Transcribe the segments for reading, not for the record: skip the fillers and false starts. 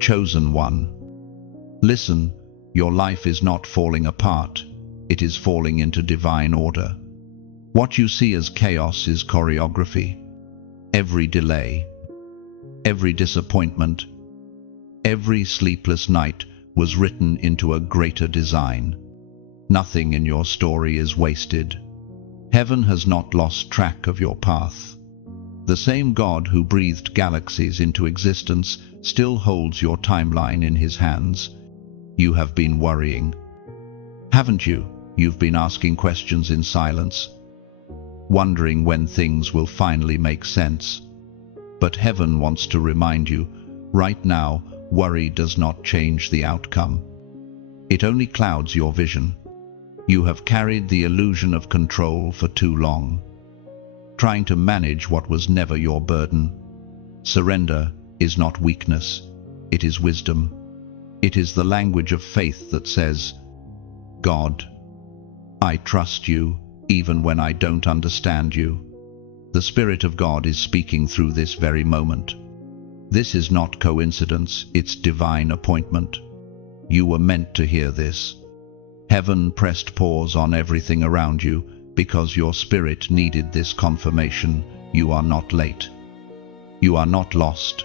Chosen one. Listen, your life is not falling apart, it is falling into divine order. What you see as chaos is choreography. Every delay, every disappointment, every sleepless night was written into a greater design. Nothing in your story is wasted. Heaven has not lost track of your path. The same God who breathed galaxies into existence still holds your timeline in his hands. You have been worrying, haven't you? You've been asking questions in silence, wondering when things will finally make sense. But heaven wants to remind you, right now, worry does not change the outcome. It only clouds your vision. You have carried the illusion of control for too long, trying to manage what was never your burden. Surrender is not weakness, it is wisdom. It is the language of faith that says, God, I trust you even when I don't understand you. The Spirit of God is speaking through this very moment. This is not coincidence, it's divine appointment. You were meant to hear this. Heaven pressed pause on everything around you because your spirit needed this confirmation. You are not late. You are not lost.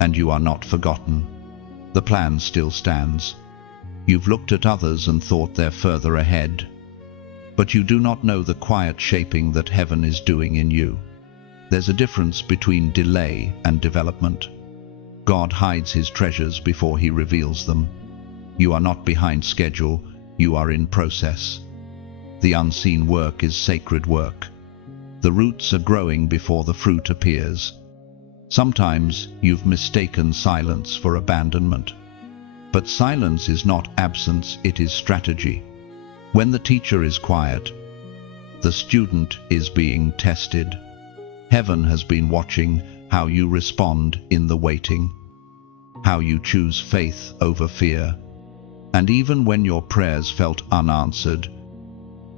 And you are not forgotten. The plan still stands. You've looked at others and thought they're further ahead. But you do not know the quiet shaping that heaven is doing in you. There's a difference between delay and development. God hides his treasures before he reveals them. You are not behind schedule, you are in process. The unseen work is sacred work. The roots are growing before the fruit appears. Sometimes you've mistaken silence for abandonment. But silence is not absence, it is strategy. When the teacher is quiet, the student is being tested. Heaven has been watching how you respond in the waiting, how you choose faith over fear. And even when your prayers felt unanswered,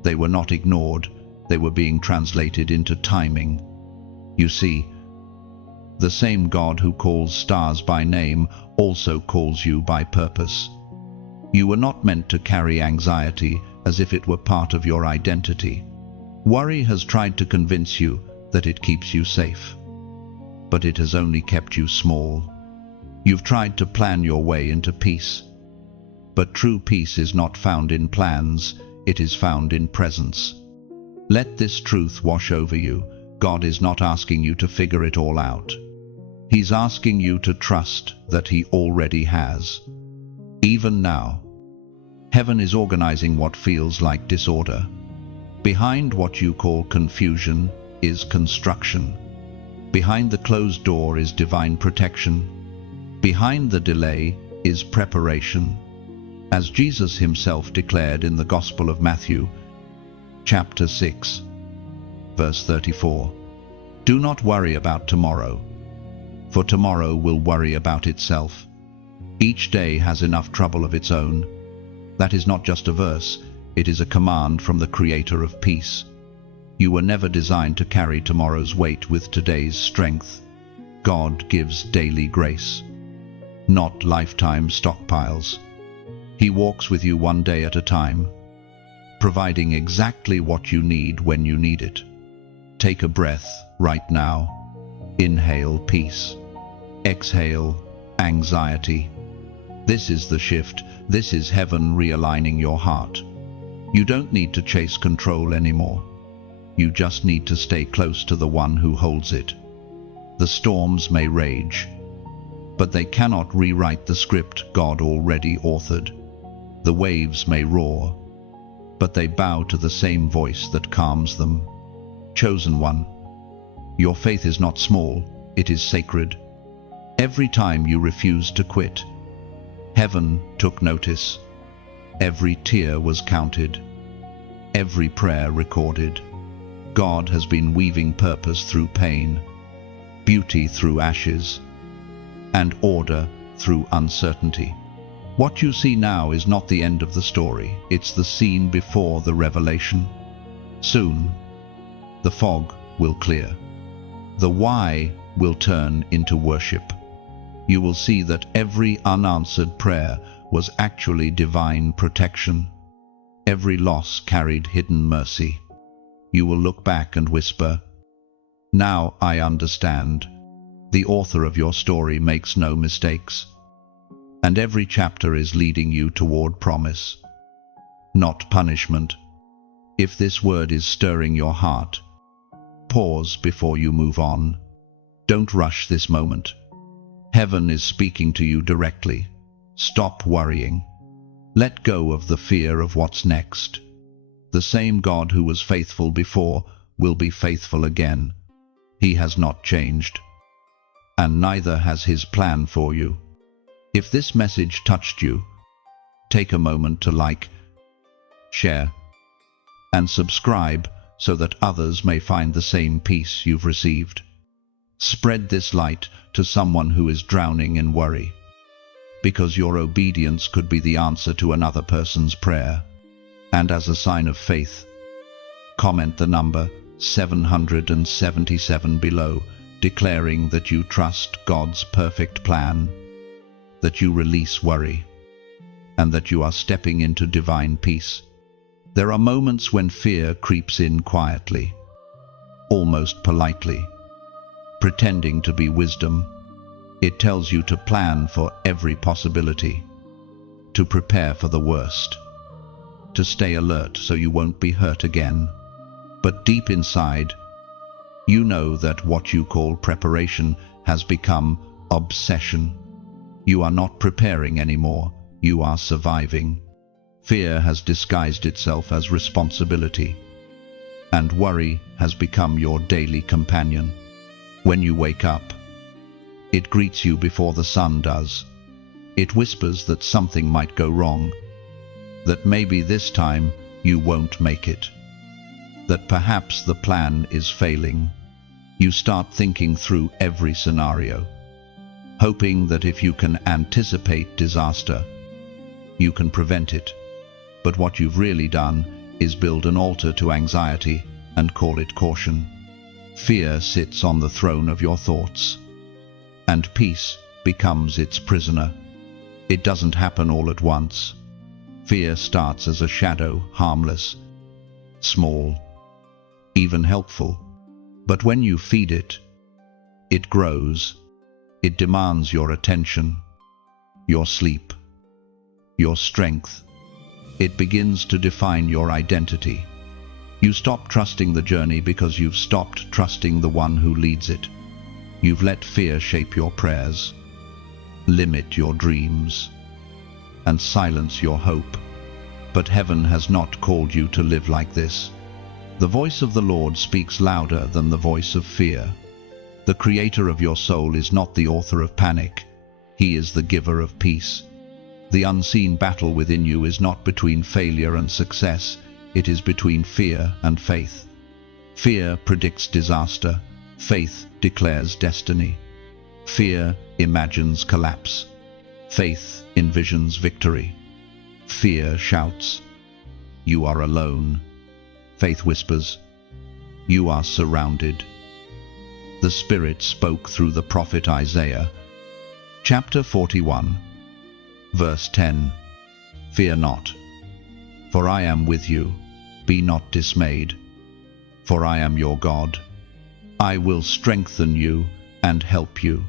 they were not ignored, they were being translated into timing. You see, the same God who calls stars by name also calls you by purpose. You were not meant to carry anxiety as if it were part of your identity. Worry has tried to convince you that it keeps you safe, but it has only kept you small. You've tried to plan your way into peace. But true peace is not found in plans, it is found in presence. Let this truth wash over you. God is not asking you to figure it all out. He's asking you to trust that he already has. Even now, heaven is organizing what feels like disorder. Behind what you call confusion is construction. Behind the closed door is divine protection. Behind the delay is preparation. As Jesus himself declared in the Gospel of Matthew, chapter 6, verse 34, "Do not worry about tomorrow, for tomorrow will worry about itself. Each day has enough trouble of its own." That is not just a verse, it is a command from the Creator of peace. You were never designed to carry tomorrow's weight with today's strength. God gives daily grace, not lifetime stockpiles. He walks with you one day at a time, providing exactly what you need when you need it. Take a breath right now. Inhale peace. Exhale anxiety. This is the shift. This is heaven realigning your heart. You don't need to chase control anymore. You just need to stay close to the one who holds it. The storms may rage, but they cannot rewrite the script God already authored. The waves may roar, but they bow to the same voice that calms them. Chosen one, your faith is not small, it is sacred. Every time you refused to quit, heaven took notice. Every tear was counted, every prayer recorded. God has been weaving purpose through pain, beauty through ashes, and order through uncertainty. What you see now is not the end of the story, it's the scene before the revelation. Soon, the fog will clear. The why will turn into worship. you will see that every unanswered prayer was actually divine protection. Every loss carried hidden mercy. You will look back and whisper, "Now I understand." The author of your story makes no mistakes. And every chapter is leading you toward promise, not punishment. If this word is stirring your heart, pause before you move on. Don't rush this moment. Heaven is speaking to you directly. Stop worrying. Let go of the fear of what's next. The same God who was faithful before will be faithful again. He has not changed, and neither has his plan for you. If this message touched you, take a moment to like, share, and subscribe so that others may find the same peace you've received. Spread this light to someone who is drowning in worry, because your obedience could be the answer to another person's prayer. And as a sign of faith, comment the number 777 below, declaring that you trust God's perfect plan, that you release worry, and that you are stepping into divine peace. There are moments when fear creeps in quietly, almost politely, pretending to be wisdom. It tells you to plan for every possibility, to prepare for the worst, to stay alert so you won't be hurt again. But deep inside, you know that what you call preparation has become obsession. You are not preparing anymore, you are surviving. Fear has disguised itself as responsibility, and worry has become your daily companion. When you wake up, it greets you before the sun does. It whispers that something might go wrong, that maybe this time you won't make it, that perhaps the plan is failing. You start thinking through every scenario, hoping that if you can anticipate disaster, you can prevent it. But what you've really done is build an altar to anxiety and call it caution. Fear sits on the throne of your thoughts, and peace becomes its prisoner. It doesn't happen all at once. Fear starts as a shadow, harmless, small, even helpful. But when you feed it, it grows. It demands your attention, your sleep, your strength. It begins to define your identity. You stop trusting the journey because you've stopped trusting the one who leads it. You've let fear shape your prayers, limit your dreams, and silence your hope. But heaven has not called you to live like this. The voice of the Lord speaks louder than the voice of fear. The creator of your soul is not the author of panic. He is the giver of peace. The unseen battle within you is not between failure and success. It is between fear and faith. Fear predicts disaster. Faith declares destiny. Fear imagines collapse. Faith envisions victory. Fear shouts, "You are alone." Faith whispers, "You are surrounded." The Spirit spoke through the prophet Isaiah, chapter 41, verse 10. "Fear not, for I am with you. Be not dismayed, for I am your God. I will strengthen you and help you.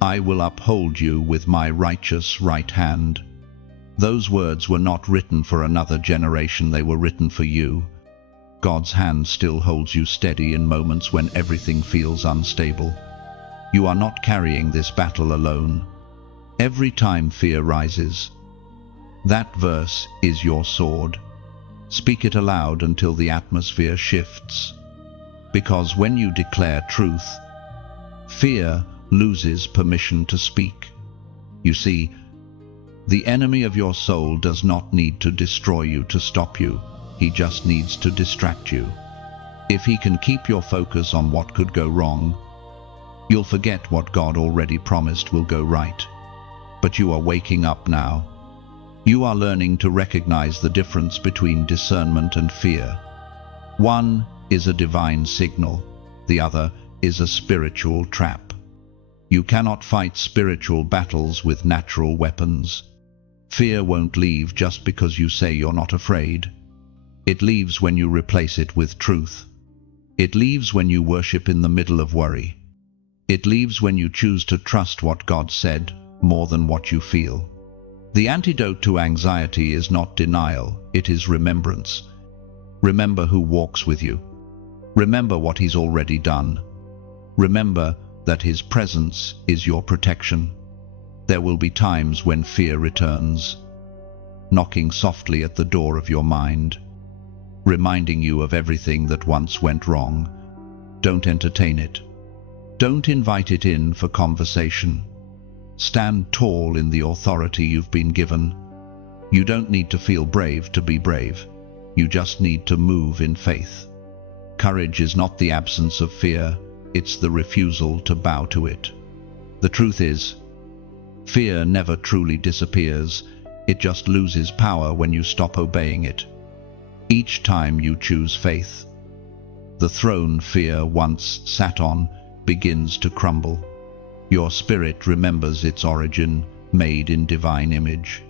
I will uphold you with my righteous right hand." Those words were not written for another generation, they were written for you. God's hand still holds you steady in moments when everything feels unstable. You are not carrying this battle alone. Every time fear rises, that verse is your sword. Speak it aloud until the atmosphere shifts. Because when you declare truth, fear loses permission to speak. You see, the enemy of your soul does not need to destroy you to stop you. He just needs to distract you. If he can keep your focus on what could go wrong, you'll forget what God already promised will go right. But you are waking up now. You are learning to recognize the difference between discernment and fear. One is a divine signal, the other is a spiritual trap. You cannot fight spiritual battles with natural weapons. Fear won't leave just because you say you're not afraid. It leaves when you replace it with truth. It leaves when you worship in the middle of worry. It leaves when you choose to trust what God said more than what you feel. The antidote to anxiety is not denial, it is remembrance. Remember who walks with you. Remember what He's already done. Remember that His presence is your protection. There will be times when fear returns, knocking softly at the door of your mind, reminding you of everything that once went wrong. Don't entertain it. Don't invite it in for conversation. Stand tall in the authority you've been given. You don't need to feel brave to be brave. You just need to move in faith. Courage is not the absence of fear, it's the refusal to bow to it. The truth is, fear never truly disappears, it just loses power when you stop obeying it. Each time you choose faith, the throne fear once sat on begins to crumble. Your spirit remembers its origin, made in divine image,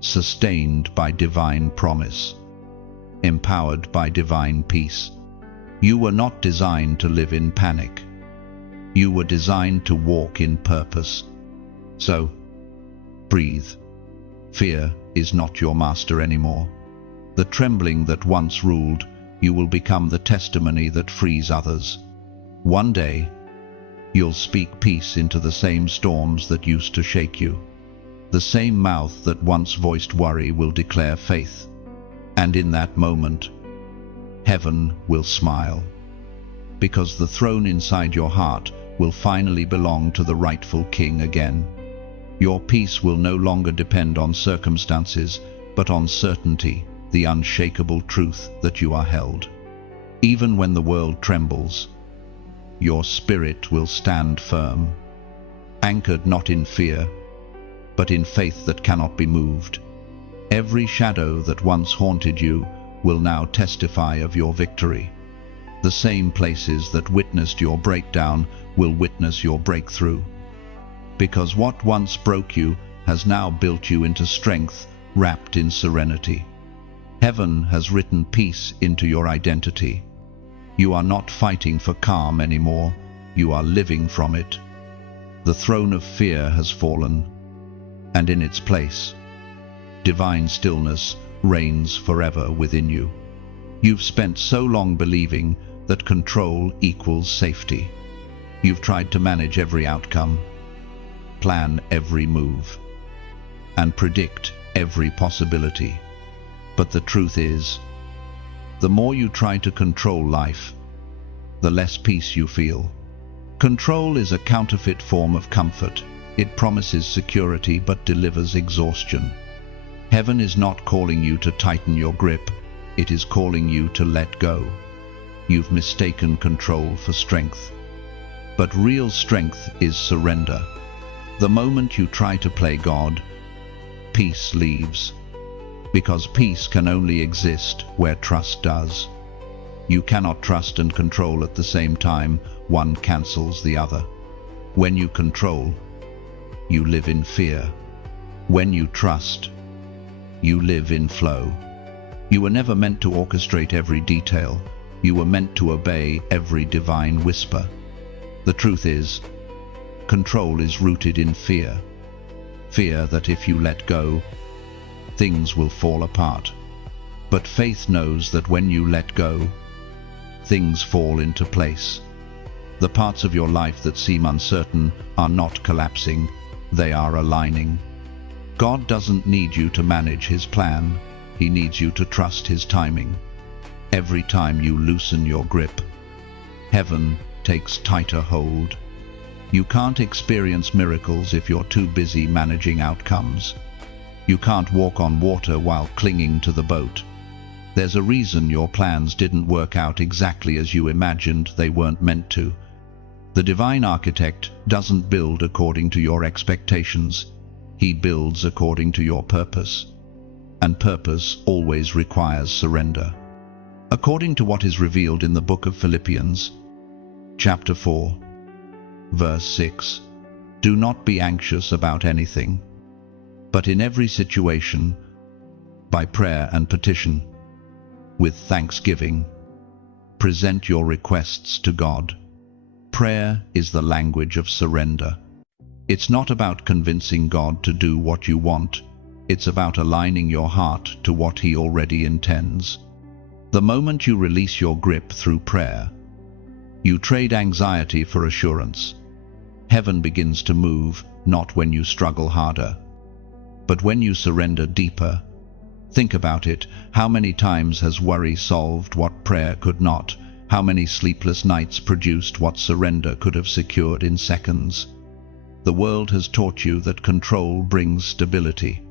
sustained by divine promise, empowered by divine peace. You were not designed to live in panic. You were designed to walk in purpose. So, breathe. Fear is not your master anymore. The trembling that once ruled, you will become the testimony that frees others. One day, you'll speak peace into the same storms that used to shake you. The same mouth that once voiced worry will declare faith. And in that moment, heaven will smile. Because the throne inside your heart will finally belong to the rightful king again. Your peace will no longer depend on circumstances, but on certainty, the unshakable truth that you are held. Even when the world trembles, your spirit will stand firm, anchored not in fear, but in faith that cannot be moved. Every shadow that once haunted you will now testify of your victory. The same places that witnessed your breakdown will witness your breakthrough. Because what once broke you has now built you into strength, wrapped in serenity. Heaven has written peace into your identity. You are not fighting for calm anymore, you are living from it. The throne of fear has fallen, and in its place, divine stillness reigns forever within you. You've spent so long believing that control equals safety. You've tried to manage every outcome, plan every move, and predict every possibility. But the truth is, the more you try to control life, the less peace you feel. Control is a counterfeit form of comfort. It promises security but delivers exhaustion. Heaven is not calling you to tighten your grip, it is calling you to let go. You've mistaken control for strength. But real strength is surrender. The moment you try to play God, peace leaves. Because peace can only exist where trust does. You cannot trust and control at the same time, one cancels the other. When you control, you live in fear. When you trust, you live in flow. You were never meant to orchestrate every detail. You were meant to obey every divine whisper. The truth is, control is rooted in fear. Fear that if you let go, things will fall apart. But faith knows that when you let go, things fall into place. The parts of your life that seem uncertain are not collapsing, they are aligning. God doesn't need you to manage His plan, He needs you to trust His timing. Every time you loosen your grip, heaven takes tighter hold. You can't experience miracles if you're too busy managing outcomes. You can't walk on water while clinging to the boat. There's a reason your plans didn't work out exactly as you imagined. They weren't meant to. The divine architect doesn't build according to your expectations. He builds according to your purpose. And purpose always requires surrender. According to what is revealed in the book of Philippians, chapter 4, Verse 6. Do not be anxious about anything, but in every situation, by prayer and petition, with thanksgiving, present your requests to God. Prayer is the language of surrender. It's not about convincing God to do what you want. It's about aligning your heart to what He already intends. The moment you release your grip through prayer, you trade anxiety for assurance. Heaven begins to move, not when you struggle harder, but when you surrender deeper. Think about it. How many times has worry solved what prayer could not? How many sleepless nights produced what surrender could have secured in seconds? The world has taught you that control brings stability,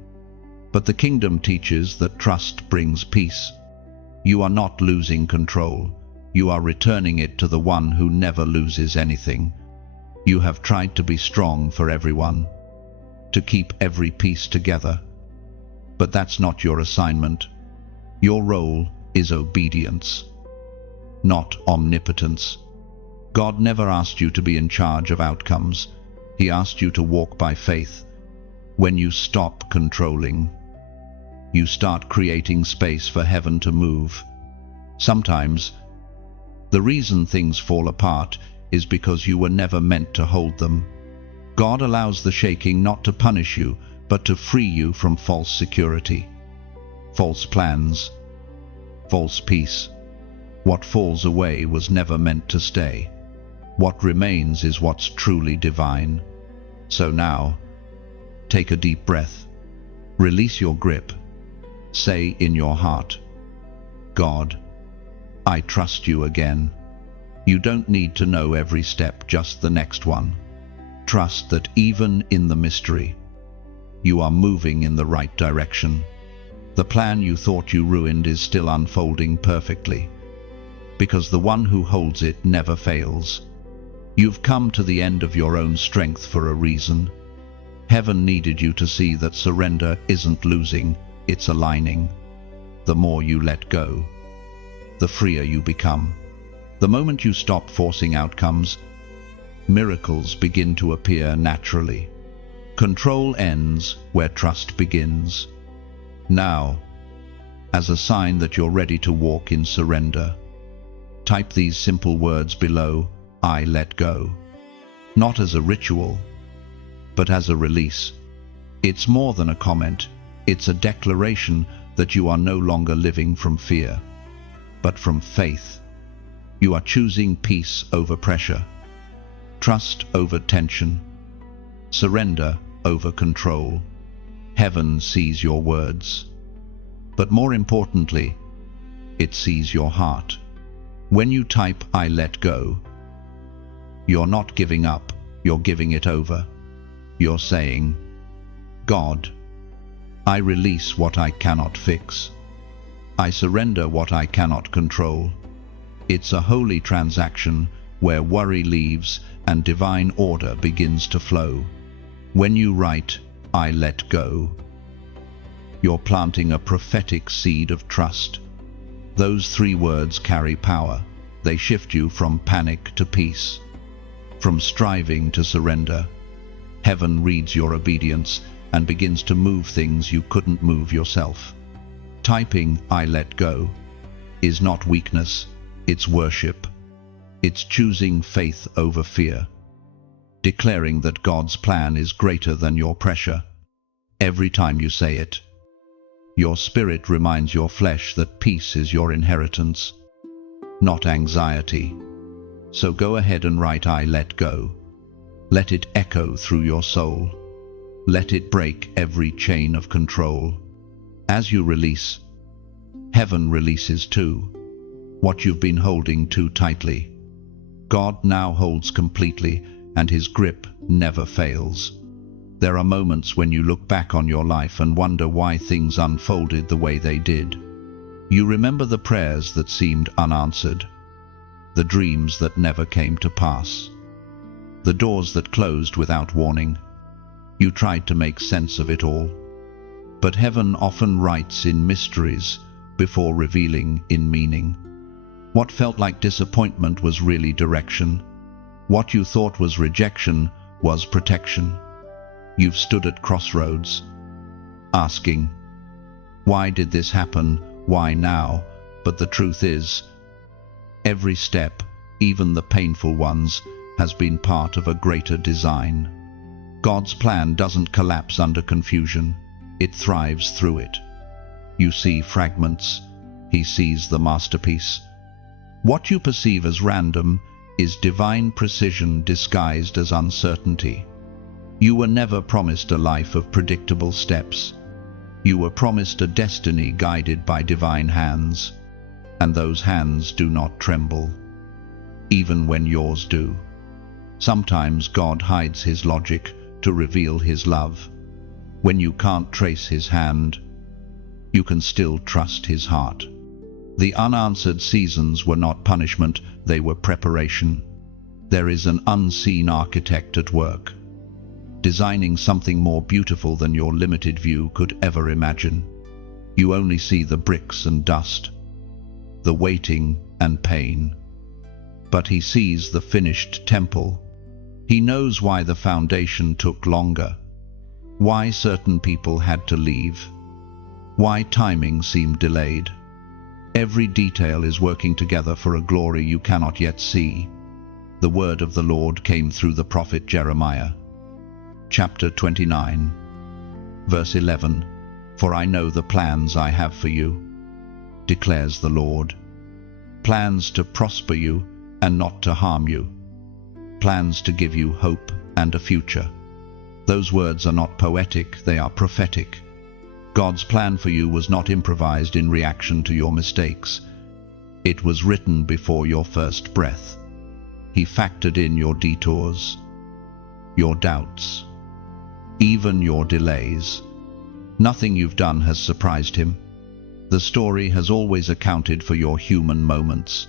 but the kingdom teaches that trust brings peace. You are not losing control. You are returning it to the one who never loses anything. You have tried to be strong for everyone, to keep every piece together. But that's not your assignment. Your role is obedience, not omnipotence. God never asked you to be in charge of outcomes. He asked you to walk by faith. When you stop controlling, you start creating space for heaven to move. Sometimes, the reason things fall apart is because you were never meant to hold them. God allows the shaking not to punish you, but to free you from false security, false plans, false peace. What falls away was never meant to stay. What remains is what's truly divine. So now, take a deep breath. Release your grip. Say in your heart, God, I trust you again. You don't need to know every step, just the next one. Trust that even in the mystery, you are moving in the right direction. The plan you thought you ruined is still unfolding perfectly, because the one who holds it never fails. You've come to the end of your own strength for a reason. Heaven needed you to see that surrender isn't losing, it's aligning. The more you let go, the freer you become. The moment you stop forcing outcomes, miracles begin to appear naturally. Control ends where trust begins. Now, as a sign that you're ready to walk in surrender, type these simple words below: I let go. Not as a ritual, but as a release. It's more than a comment. It's a declaration that you are no longer living from fear, but from faith. You are choosing peace over pressure, trust over tension, surrender over control. Heaven sees your words, but more importantly, it sees your heart. When you type I let go, you're not giving up, you're giving it over. You're saying, God, I release what I cannot fix. I surrender what I cannot control. It's a holy transaction where worry leaves and divine order begins to flow. When you write, I let go, you're planting a prophetic seed of trust. Those 3 words carry power. They shift you from panic to peace, from striving to surrender. Heaven reads your obedience and begins to move things you couldn't move yourself. Typing I let go is not weakness, it's worship. It's choosing faith over fear, declaring that God's plan is greater than your pressure. Every time you say it, your spirit reminds your flesh that peace is your inheritance, not anxiety. So go ahead and write I let go. Let it echo through your soul. Let it break every chain of control. As you release, heaven releases too, what you've been holding too tightly. God now holds completely, and His grip never fails. There are moments when you look back on your life and wonder why things unfolded the way they did. You remember the prayers that seemed unanswered, the dreams that never came to pass, the doors that closed without warning. You tried to make sense of it all, but heaven often writes in mysteries before revealing in meaning. What felt like disappointment was really direction. What you thought was rejection was protection. You've stood at crossroads, asking, why did this happen? Why now? But the truth is, every step, even the painful ones, has been part of a greater design. God's plan doesn't collapse under confusion. It thrives through it. You see fragments. He sees the masterpiece. What you perceive as random is divine precision disguised as uncertainty. You were never promised a life of predictable steps. You were promised a destiny guided by divine hands, and those hands do not tremble, even when yours do. Sometimes God hides his logic to reveal his love. When you can't trace his hand, you can still trust his heart. The unanswered seasons were not punishment, they were preparation. There is an unseen architect at work, designing something more beautiful than your limited view could ever imagine. You only see the bricks and dust, the waiting and pain. But he sees the finished temple. He knows why the foundation took longer, why certain people had to leave, why timing seemed delayed. Every detail is working together for a glory you cannot yet see. The word of the Lord came through the prophet Jeremiah. Chapter 29, verse 11. For I know the plans I have for you, declares the Lord. Plans to prosper you and not to harm you. Plans to give you hope and a future. Those words are not poetic, they are prophetic. God's plan for you was not improvised in reaction to your mistakes. It was written before your first breath. He factored in your detours, your doubts, even your delays. Nothing you've done has surprised him. The story has always accounted for your human moments,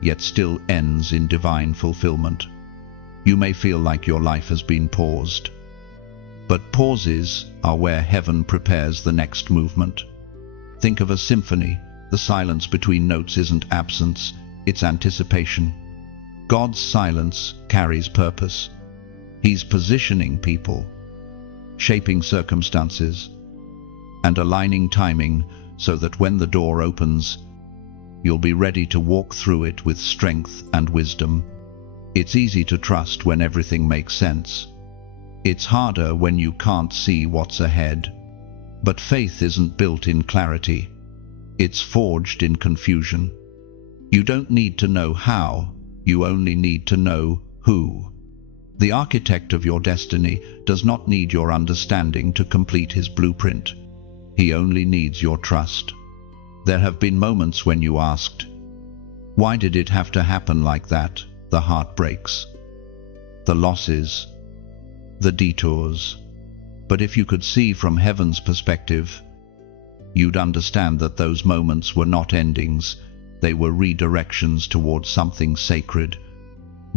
yet still ends in divine fulfillment. You may feel like your life has been paused, but pauses are where heaven prepares the next movement. Think of a symphony. The silence between notes isn't absence, it's anticipation. God's silence carries purpose. He's positioning people, shaping circumstances, and aligning timing so that when the door opens, you'll be ready to walk through it with strength and wisdom. It's easy to trust when everything makes sense. It's harder when you can't see what's ahead. But faith isn't built in clarity. It's forged in confusion. You don't need to know how, you only need to know who. The architect of your destiny does not need your understanding to complete his blueprint. He only needs your trust. There have been moments when you asked, why did it have to happen like that? The heartbreaks, the losses, the detours. But if you could see from heaven's perspective, you'd understand that those moments were not endings, they were redirections towards something sacred.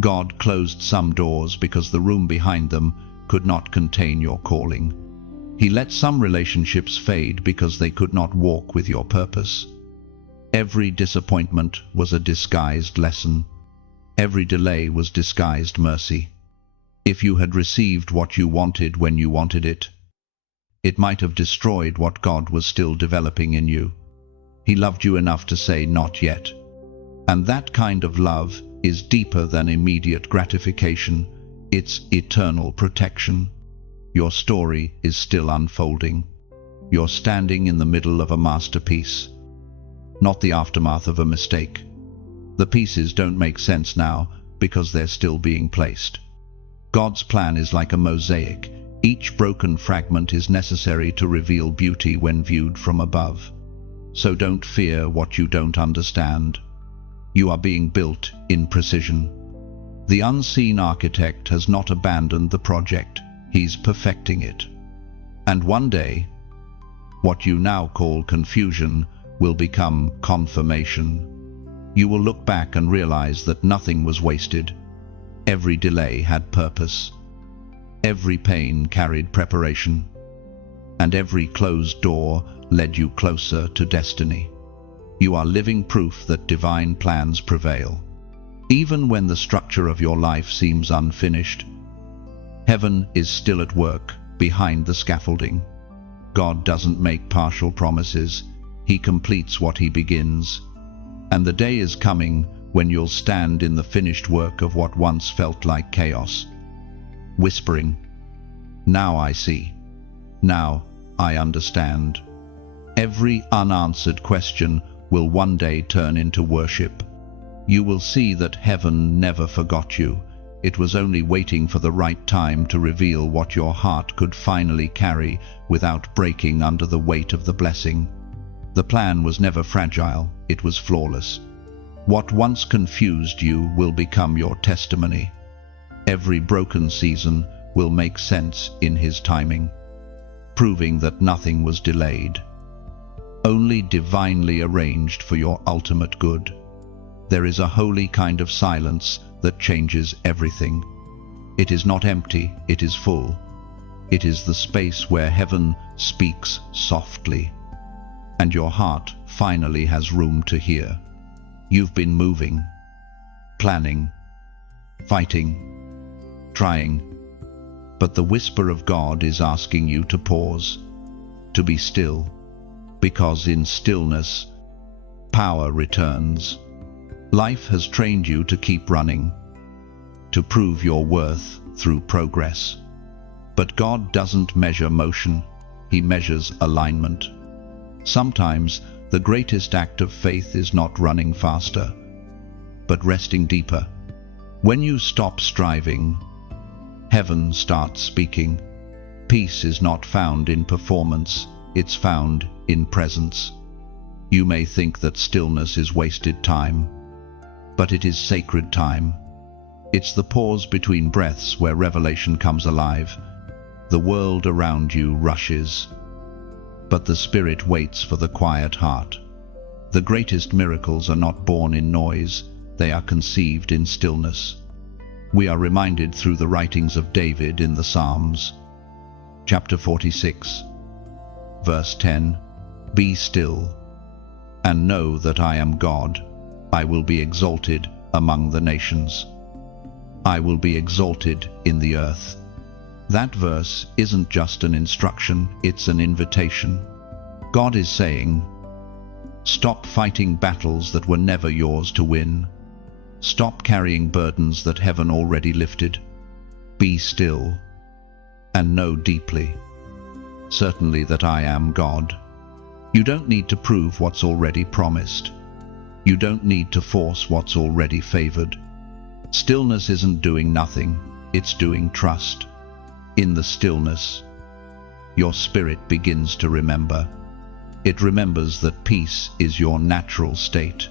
God closed some doors because the room behind them could not contain your calling. He let some relationships fade because they could not walk with your purpose. Every disappointment was a disguised lesson. Every delay was disguised mercy. If you had received what you wanted when you wanted it, it might have destroyed what God was still developing in you. He loved you enough to say, not yet. And that kind of love is deeper than immediate gratification. It's eternal protection. Your story is still unfolding. You're standing in the middle of a masterpiece, not the aftermath of a mistake. The pieces don't make sense now because they're still being placed. God's plan is like a mosaic. Each broken fragment is necessary to reveal beauty when viewed from above. So don't fear what you don't understand. You are being built in precision. The unseen architect has not abandoned the project. He's perfecting it. And one day, what you now call confusion will become confirmation. You will look back and realize that nothing was wasted. Every delay had purpose. Every pain carried preparation. And every closed door led you closer to destiny. You are living proof that divine plans prevail. Even when the structure of your life seems unfinished, heaven is still at work behind the scaffolding. God doesn't make partial promises. He completes what he begins. And the day is coming when you'll stand in the finished work of what once felt like chaos, whispering, "Now I see. Now I understand." Every unanswered question will one day turn into worship. You will see that heaven never forgot you. It was only waiting for the right time to reveal what your heart could finally carry without breaking under the weight of the blessing. The plan was never fragile, it was flawless. What once confused you will become your testimony. Every broken season will make sense in his timing, proving that nothing was delayed, only divinely arranged for your ultimate good. There is a holy kind of silence that changes everything. It is not empty, it is full. It is the space where heaven speaks softly, and your heart finally has room to hear. You've been moving, planning, fighting, trying, but the whisper of God is asking you to pause, to be still, because in stillness, power returns. Life has trained you to keep running, to prove your worth through progress. But God doesn't measure motion, he measures alignment. Sometimes the greatest act of faith is not running faster, but resting deeper. When you stop striving, heaven starts speaking. Peace is not found in performance, it's found in presence. You may think that stillness is wasted time, but it is sacred time. It's the pause between breaths where revelation comes alive. The world around you rushes, but the Spirit waits for the quiet heart. The greatest miracles are not born in noise, they are conceived in stillness. We are reminded through the writings of David in the Psalms. Chapter 46, verse 10, "Be still, and know that I am God. I will be exalted among the nations. I will be exalted in the earth." That verse isn't just an instruction, it's an invitation. God is saying, stop fighting battles that were never yours to win. Stop carrying burdens that heaven already lifted. Be still, and know deeply, certainly, that I am God. You don't need to prove what's already promised. You don't need to force what's already favored. Stillness isn't doing nothing, it's doing trust. In the stillness, your spirit begins to remember. It remembers that peace is your natural state.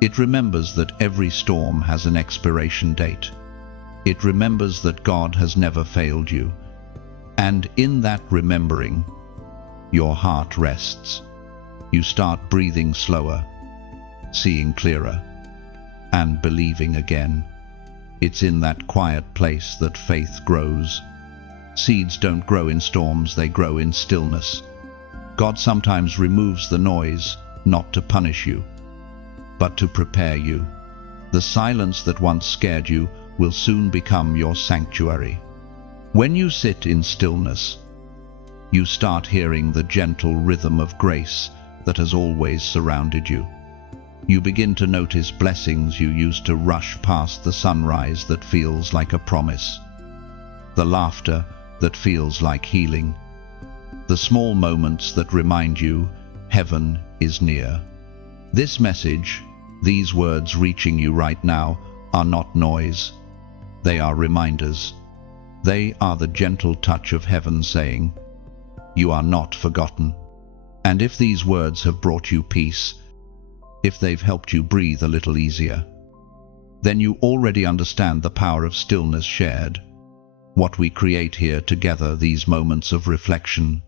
It remembers that every storm has an expiration date. It remembers that God has never failed you. And in that remembering, your heart rests. You start breathing slower, seeing clearer, and believing again. It's in that quiet place that faith grows. Seeds don't grow in storms, they grow in stillness. God sometimes removes the noise, not to punish you, but to prepare you. The silence that once scared you will soon become your sanctuary. When you sit in stillness, you start hearing the gentle rhythm of grace that has always surrounded you. You begin to notice blessings you used to rush past, the sunrise that feels like a promise, the laughter that feels like healing, the small moments that remind you heaven is near. This message, these words reaching you right now, are not noise. They are reminders. They are the gentle touch of heaven saying, you are not forgotten. And if these words have brought you peace, if they've helped you breathe a little easier, then you already understand the power of stillness shared. What we create here together, these moments of reflection,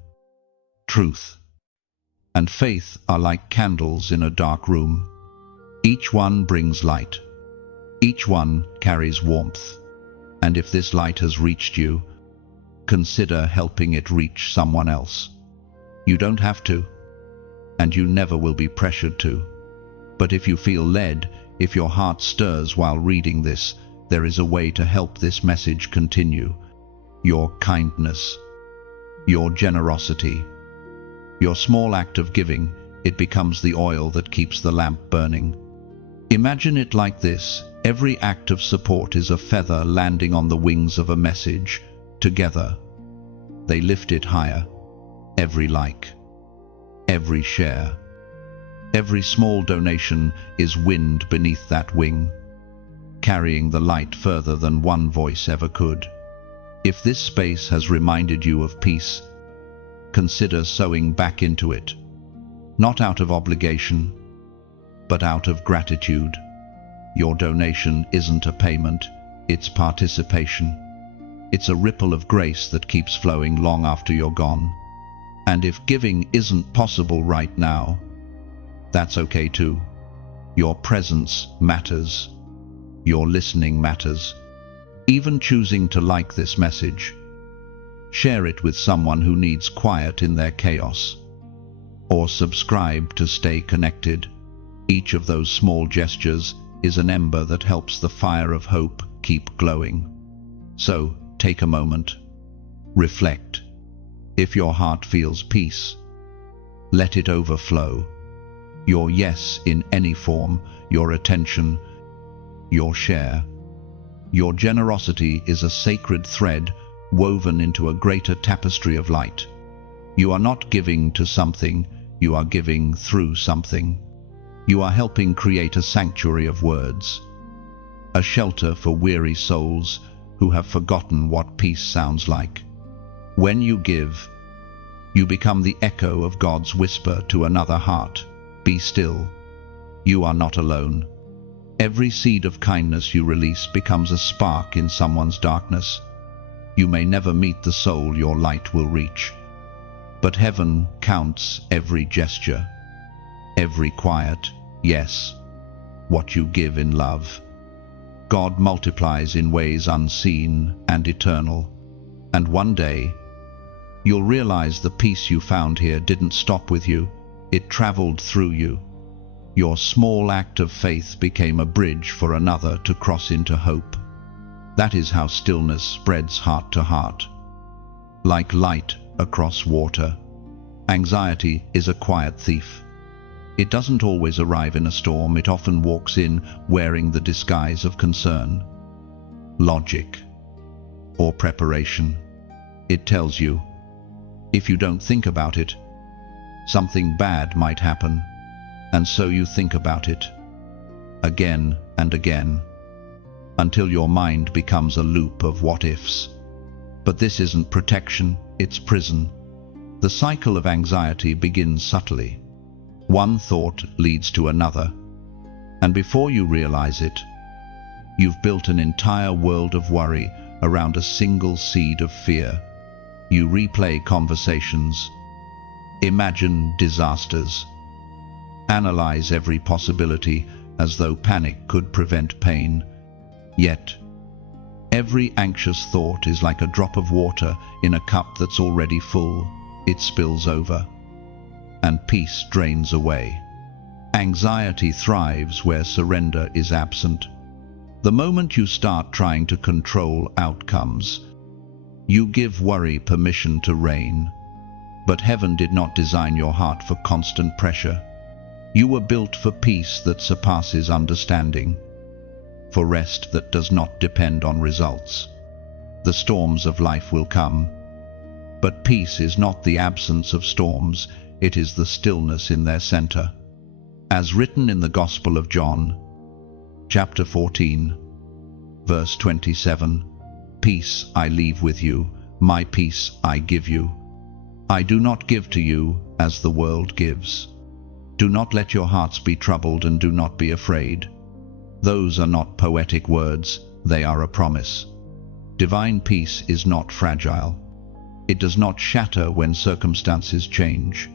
truth, and faith are like candles in a dark room. Each one brings light. Each one carries warmth. And if this light has reached you, consider helping it reach someone else. You don't have to, and you never will be pressured to. But if you feel led, if your heart stirs while reading this, there is a way to help this message continue. Your kindness, your generosity, your small act of giving, it becomes the oil that keeps the lamp burning. Imagine it like this: every act of support is a feather landing on the wings of a message. Together, they lift it higher. Every like, every share, every small donation is wind beneath that wing, carrying the light further than one voice ever could. If this space has reminded you of peace, consider sowing back into it, not out of obligation, but out of gratitude. Your donation isn't a payment, it's participation. It's a ripple of grace that keeps flowing long after you're gone. And if giving isn't possible right now, that's okay too. Your presence matters. Your listening matters. Even choosing to like this message. Share it with someone who needs quiet in their chaos. Or subscribe to stay connected. Each of those small gestures is an ember that helps the fire of hope keep glowing. So, take a moment. Reflect. If your heart feels peace, let it overflow. Your yes in any form, your attention, your share. Your generosity is a sacred thread woven into a greater tapestry of light. You are not giving to something, you are giving through something. You are helping create a sanctuary of words, a shelter for weary souls who have forgotten what peace sounds like. When you give, you become the echo of God's whisper to another heart. Be still. You are not alone. Every seed of kindness you release becomes a spark in someone's darkness. You may never meet the soul your light will reach, but heaven counts every gesture, every quiet yes, what you give in love. God multiplies in ways unseen and eternal, and one day, you'll realize the peace you found here didn't stop with you, it traveled through you. Your small act of faith became a bridge for another to cross into hope. That is how stillness spreads heart to heart. Like light across water, anxiety is a quiet thief. It doesn't always arrive in a storm, it often walks in wearing the disguise of concern, logic, or preparation. It tells you, if you don't think about it, something bad might happen, and so you think about it, again and again, until your mind becomes a loop of what-ifs. But this isn't protection, it's prison. The cycle of anxiety begins subtly. One thought leads to another, and before you realize it, you've built an entire world of worry around a single seed of fear. You replay conversations, imagine disasters, analyze every possibility as though panic could prevent pain. Yet, every anxious thought is like a drop of water in a cup that's already full. It spills over, and peace drains away. Anxiety thrives where surrender is absent. The moment you start trying to control outcomes, you give worry permission to reign. But heaven did not design your heart for constant pressure. You were built for peace that surpasses understanding, for rest that does not depend on results. The storms of life will come, but peace is not the absence of storms, it is the stillness in their center. As written in the Gospel of John, chapter 14, verse 27, "Peace I leave with you, my peace I give you. I do not give to you as the world gives. Do not let your hearts be troubled and do not be afraid." Those are not poetic words, they are a promise. Divine peace is not fragile. It does not shatter when circumstances change.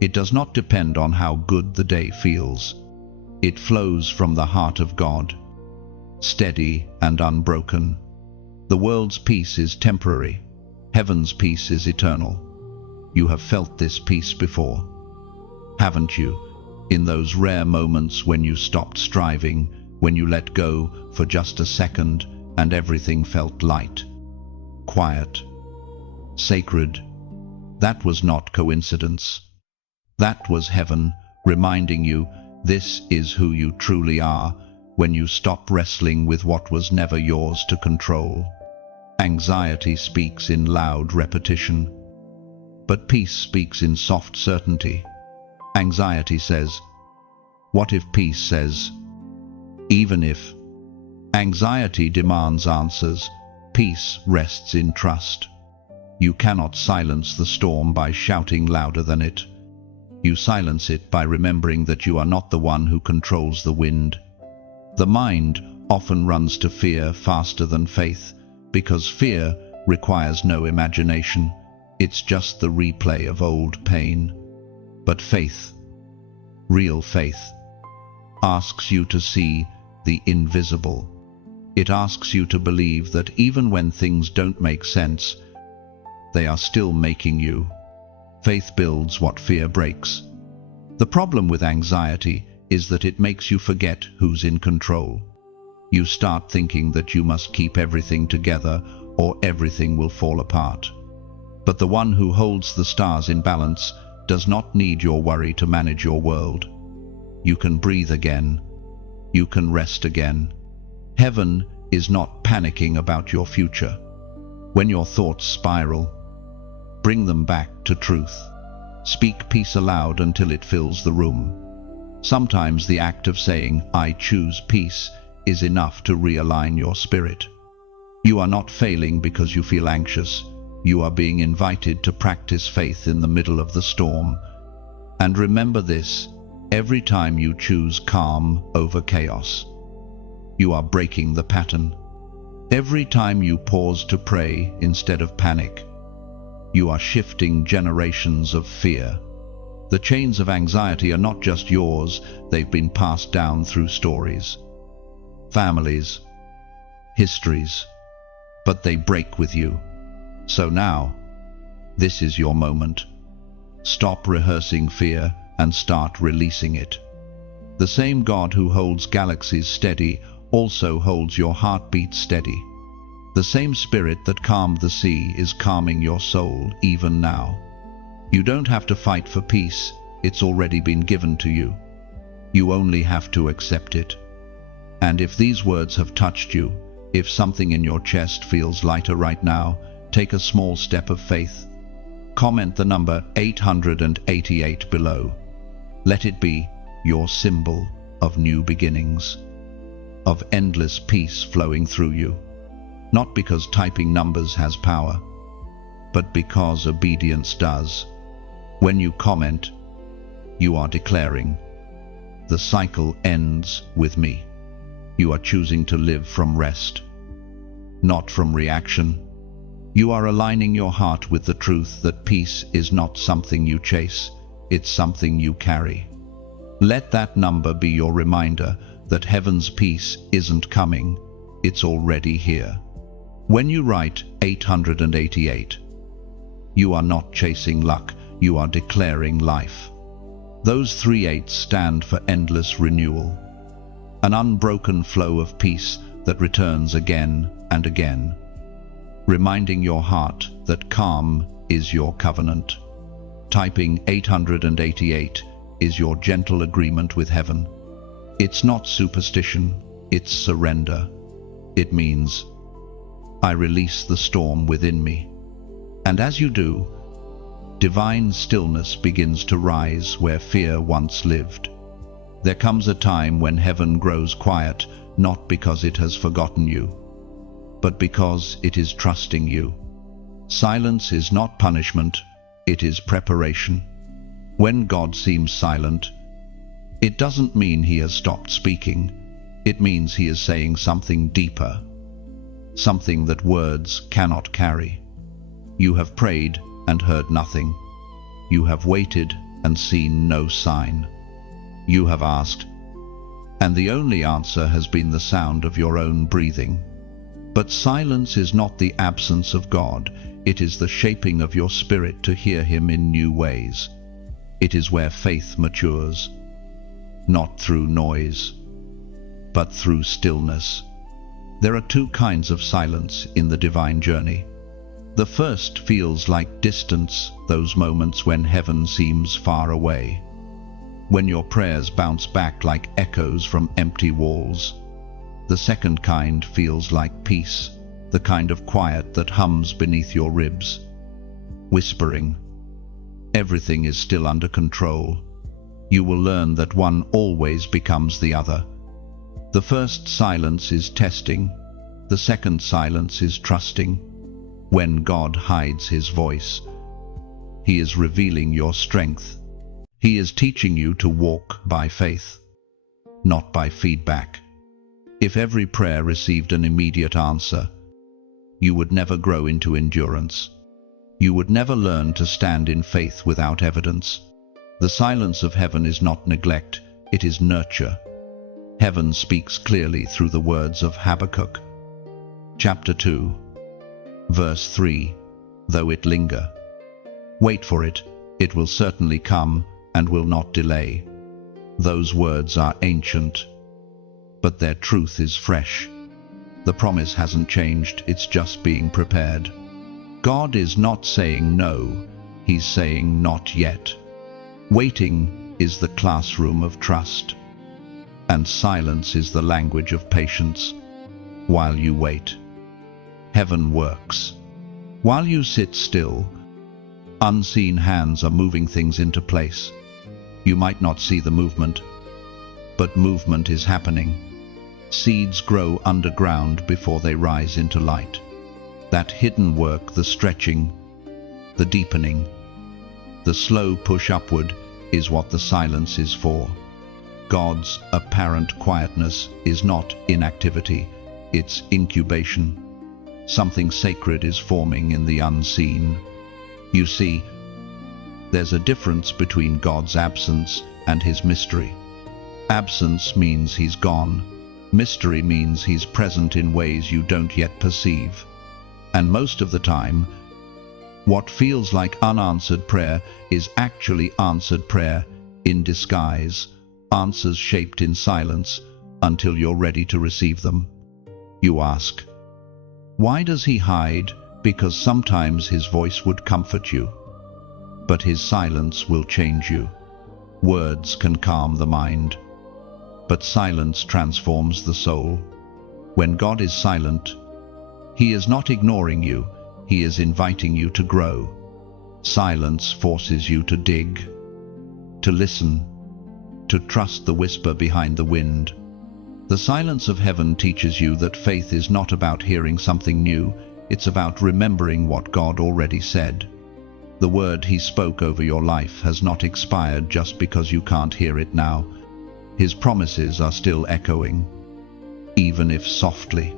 It does not depend on how good the day feels. It flows from the heart of God, steady and unbroken. The world's peace is temporary. Heaven's peace is eternal. You have felt this peace before, haven't you? In those rare moments when you stopped striving, when you let go for just a second and everything felt light, quiet, sacred. That was not coincidence. That was heaven reminding you this is who you truly are when you stop wrestling with what was never yours to control. Anxiety speaks in loud repetition, but peace speaks in soft certainty. Anxiety says, "What if?" Peace says, "Even if." Anxiety demands answers. Peace rests in trust. You cannot silence the storm by shouting louder than it. You silence it by remembering that you are not the one who controls the wind. The mind often runs to fear faster than faith, because fear requires no imagination. It's just the replay of old pain. But faith, real faith, asks you to see the invisible. It asks you to believe that even when things don't make sense, they are still making you. Faith builds what fear breaks. The problem with anxiety is that it makes you forget who's in control. You start thinking that you must keep everything together or everything will fall apart. But the one who holds the stars in balance does not need your worry to manage your world. You can breathe again. You can rest again. Heaven is not panicking about your future. When your thoughts spiral, bring them back to truth. Speak peace aloud until it fills the room. Sometimes the act of saying, "I choose peace," is enough to realign your spirit. You are not failing because you feel anxious. You are being invited to practice faith in the middle of the storm. And remember this, every time you choose calm over chaos, you are breaking the pattern. Every time you pause to pray instead of panic, you are shifting generations of fear. The chains of anxiety are not just yours, they've been passed down through stories, families, histories, but they break with you. So now, this is your moment. Stop rehearsing fear and start releasing it. The same God who holds galaxies steady also holds your heartbeat steady. The same spirit that calmed the sea is calming your soul even now. You don't have to fight for peace, it's already been given to you. You only have to accept it. And if these words have touched you, if something in your chest feels lighter right now, take a small step of faith. Comment the number 888 below. Let it be your symbol of new beginnings, of endless peace flowing through you. Not because typing numbers has power, but because obedience does. When you comment, you are declaring, "The cycle ends with me." You are choosing to live from rest, not from reaction. You are aligning your heart with the truth that peace is not something you chase, it's something you carry. Let that number be your reminder that heaven's peace isn't coming, it's already here. When you write 888, you are not chasing luck, you are declaring life. Those 3 8s stand for endless renewal, an unbroken flow of peace that returns again and again, reminding your heart that calm is your covenant. Typing 888 is your gentle agreement with heaven. It's not superstition, it's surrender. It means, I release the storm within me. And as you do, divine stillness begins to rise where fear once lived. There comes a time when heaven grows quiet, not because it has forgotten you, but because it is trusting you. Silence is not punishment, it is preparation. When God seems silent, it doesn't mean he has stopped speaking. It means he is saying something deeper, something that words cannot carry. You have prayed and heard nothing. You have waited and seen no sign. You have asked, and the only answer has been the sound of your own breathing. But silence is not the absence of God, it is the shaping of your spirit to hear him in new ways. It is where faith matures, not through noise, but through stillness. There are two kinds of silence in the divine journey. The first feels like distance, those moments when heaven seems far away, when your prayers bounce back like echoes from empty walls. The second kind feels like peace, the kind of quiet that hums beneath your ribs, whispering, "Everything is still under control." You will learn that one always becomes the other. The first silence is testing, the second silence is trusting. When God hides his voice, he is revealing your strength. He is teaching you to walk by faith, not by feedback. If every prayer received an immediate answer, you would never grow into endurance. You would never learn to stand in faith without evidence. The silence of heaven is not neglect, it is nurture. Heaven speaks clearly through the words of Habakkuk. Chapter 2, verse 3, "Though it linger, wait for it, it will certainly come and will not delay." Those words are ancient, but their truth is fresh. The promise hasn't changed, it's just being prepared. God is not saying no, he's saying not yet. Waiting is the classroom of trust, and silence is the language of patience. While you wait, heaven works. While you sit still, unseen hands are moving things into place. You might not see the movement, but movement is happening. Seeds grow underground before they rise into light. That hidden work, the stretching, the deepening, the slow push upward, is what the silence is for. God's apparent quietness is not inactivity, it's incubation. Something sacred is forming in the unseen. You see, there's a difference between God's absence and his mystery. Absence means he's gone. Mystery means he's present in ways you don't yet perceive. And most of the time, what feels like unanswered prayer is actually answered prayer in disguise, answers shaped in silence until you're ready to receive them. You ask, why does he hide? Because sometimes his voice would comfort you, but his silence will change you. Words can calm the mind, but silence transforms the soul. When God is silent, he is not ignoring you, he is inviting you to grow. Silence forces you to dig, to listen, to trust the whisper behind the wind. The silence of heaven teaches you that faith is not about hearing something new, it's about remembering what God already said. The word he spoke over your life has not expired just because you can't hear it now. His promises are still echoing, even if softly.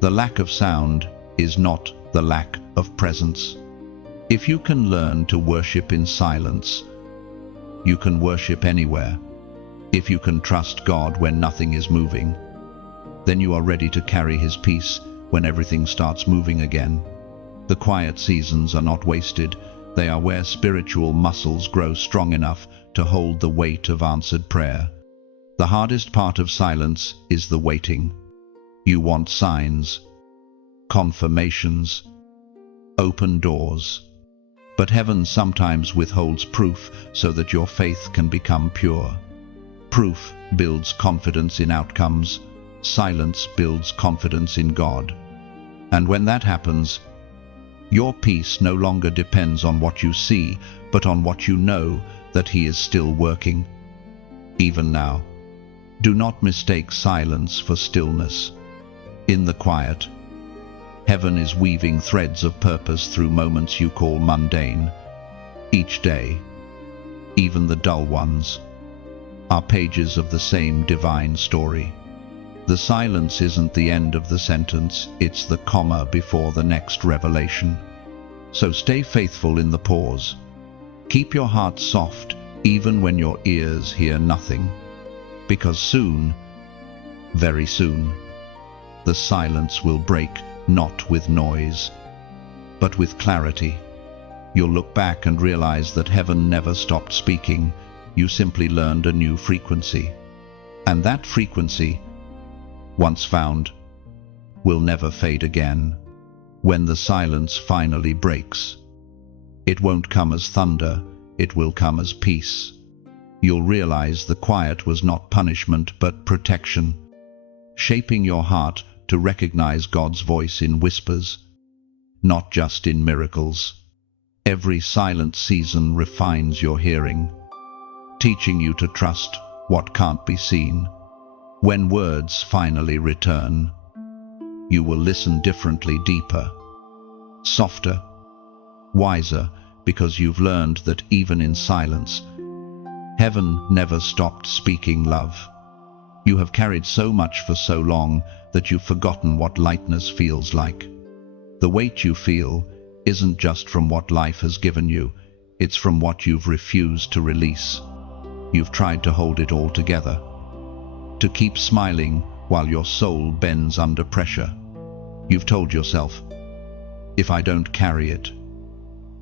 The lack of sound is not the lack of presence. If you can learn to worship in silence, you can worship anywhere. If you can trust God when nothing is moving, then you are ready to carry his peace when everything starts moving again. The quiet seasons are not wasted. They are where spiritual muscles grow strong enough to hold the weight of answered prayer. The hardest part of silence is the waiting. You want signs, confirmations, open doors. But heaven sometimes withholds proof so that your faith can become pure. Proof builds confidence in outcomes. Silence builds confidence in God. And when that happens, your peace no longer depends on what you see, but on what you know, that he is still working. Even now, do not mistake silence for stillness. In the quiet, heaven is weaving threads of purpose through moments you call mundane. Each day, even the dull ones, are pages of the same divine story. The silence isn't the end of the sentence, it's the comma before the next revelation. So stay faithful in the pause. Keep your heart soft even when your ears hear nothing. Because soon, very soon, the silence will break, not with noise, but with clarity. You'll look back and realize that heaven never stopped speaking. you simply learned a new frequency. And that frequency, once found, will never fade again. When the silence finally breaks, it won't come as thunder, it will come as peace. You'll realize the quiet was not punishment but protection, shaping your heart to recognize God's voice in whispers, not just in miracles. Every silent season refines your hearing, teaching you to trust what can't be seen. When words finally return, you will listen differently, deeper, softer, wiser, because you've learned that even in silence, heaven never stopped speaking love. You have carried so much for so long that you've forgotten what lightness feels like. The weight you feel isn't just from what life has given you, it's from what you've refused to release. You've tried to hold it all together, to keep smiling while your soul bends under pressure. You've told yourself, if I don't carry it,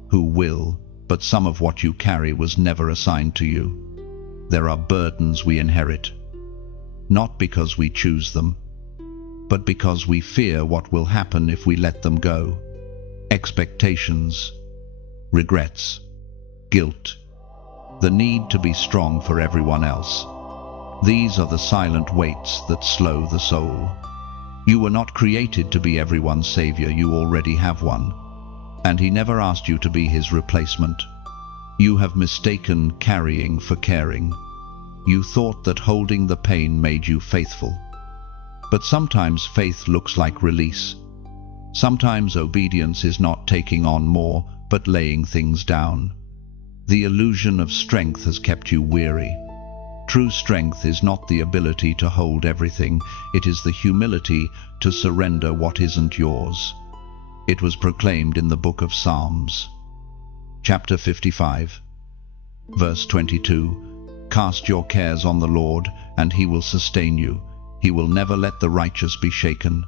who will? But some of what you carry was never assigned to you. There are burdens we inherit, not because we choose them, but because we fear what will happen if we let them go. Expectations, regrets, guilt, the need to be strong for everyone else. These are the silent weights that slow the soul. You were not created to be everyone's savior, you already have one. And he never asked you to be his replacement. You have mistaken carrying for caring. You thought that holding the pain made you faithful. But sometimes faith looks like release. Sometimes obedience is not taking on more, but laying things down. The illusion of strength has kept you weary. True strength is not the ability to hold everything, it is the humility to surrender what isn't yours. It was proclaimed in the book of Psalms, chapter 55, verse 22, "Cast your cares on the Lord, and he will sustain you. He will never let the righteous be shaken."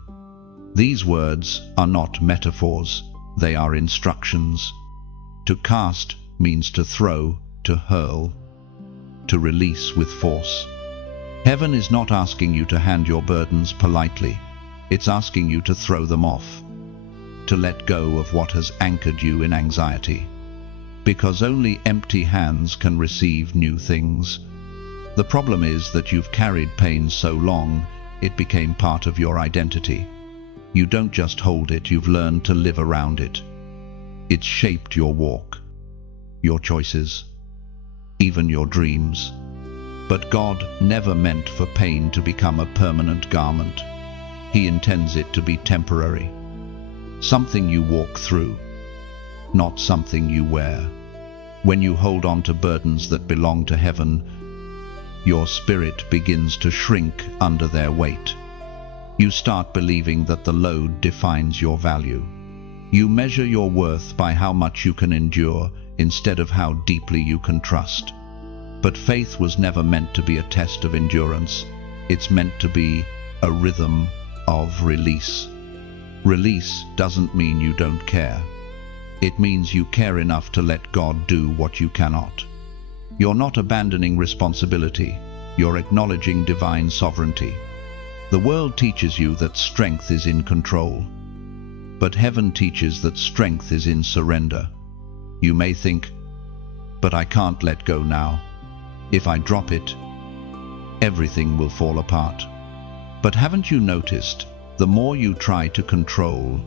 These words are not metaphors, they are instructions. To cast means to throw, to hurl, to release with force. Heaven is not asking you to hand your burdens politely, it's asking you to throw them off, to let go of what has anchored you in anxiety. Because only empty hands can receive new things. The problem is that you've carried pain so long, it became part of your identity. You don't just hold it, you've learned to live around it. It's shaped your walk, your choices, even your dreams. But God never meant for pain to become a permanent garment. He intends it to be temporary. Something you walk through, not something you wear. When you hold on to burdens that belong to heaven, your spirit begins to shrink under their weight. You start believing that the load defines your value. You measure your worth by how much you can endure instead of how deeply you can trust. But faith was never meant to be a test of endurance. It's meant to be a rhythm of release. Release doesn't mean you don't care. It means you care enough to let God do what you cannot. You're not abandoning responsibility, you're acknowledging divine sovereignty. The world teaches you that strength is in control, but heaven teaches that strength is in surrender. You may think, but I can't let go now. If I drop it, everything will fall apart. But haven't you noticed, the more you try to control,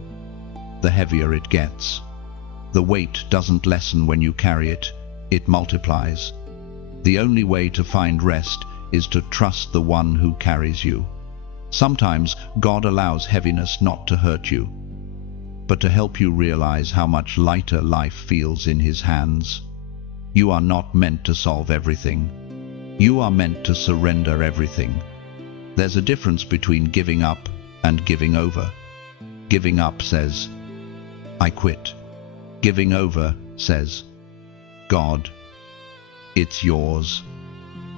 the heavier it gets. The weight doesn't lessen when you carry it, it multiplies. The only way to find rest is to trust the one who carries you. Sometimes God allows heaviness not to hurt you, but to help you realize how much lighter life feels in his hands. You are not meant to solve everything. You are meant to surrender everything. There's a difference between giving up and giving over. Giving up says, I quit. Giving over says, God, it's yours.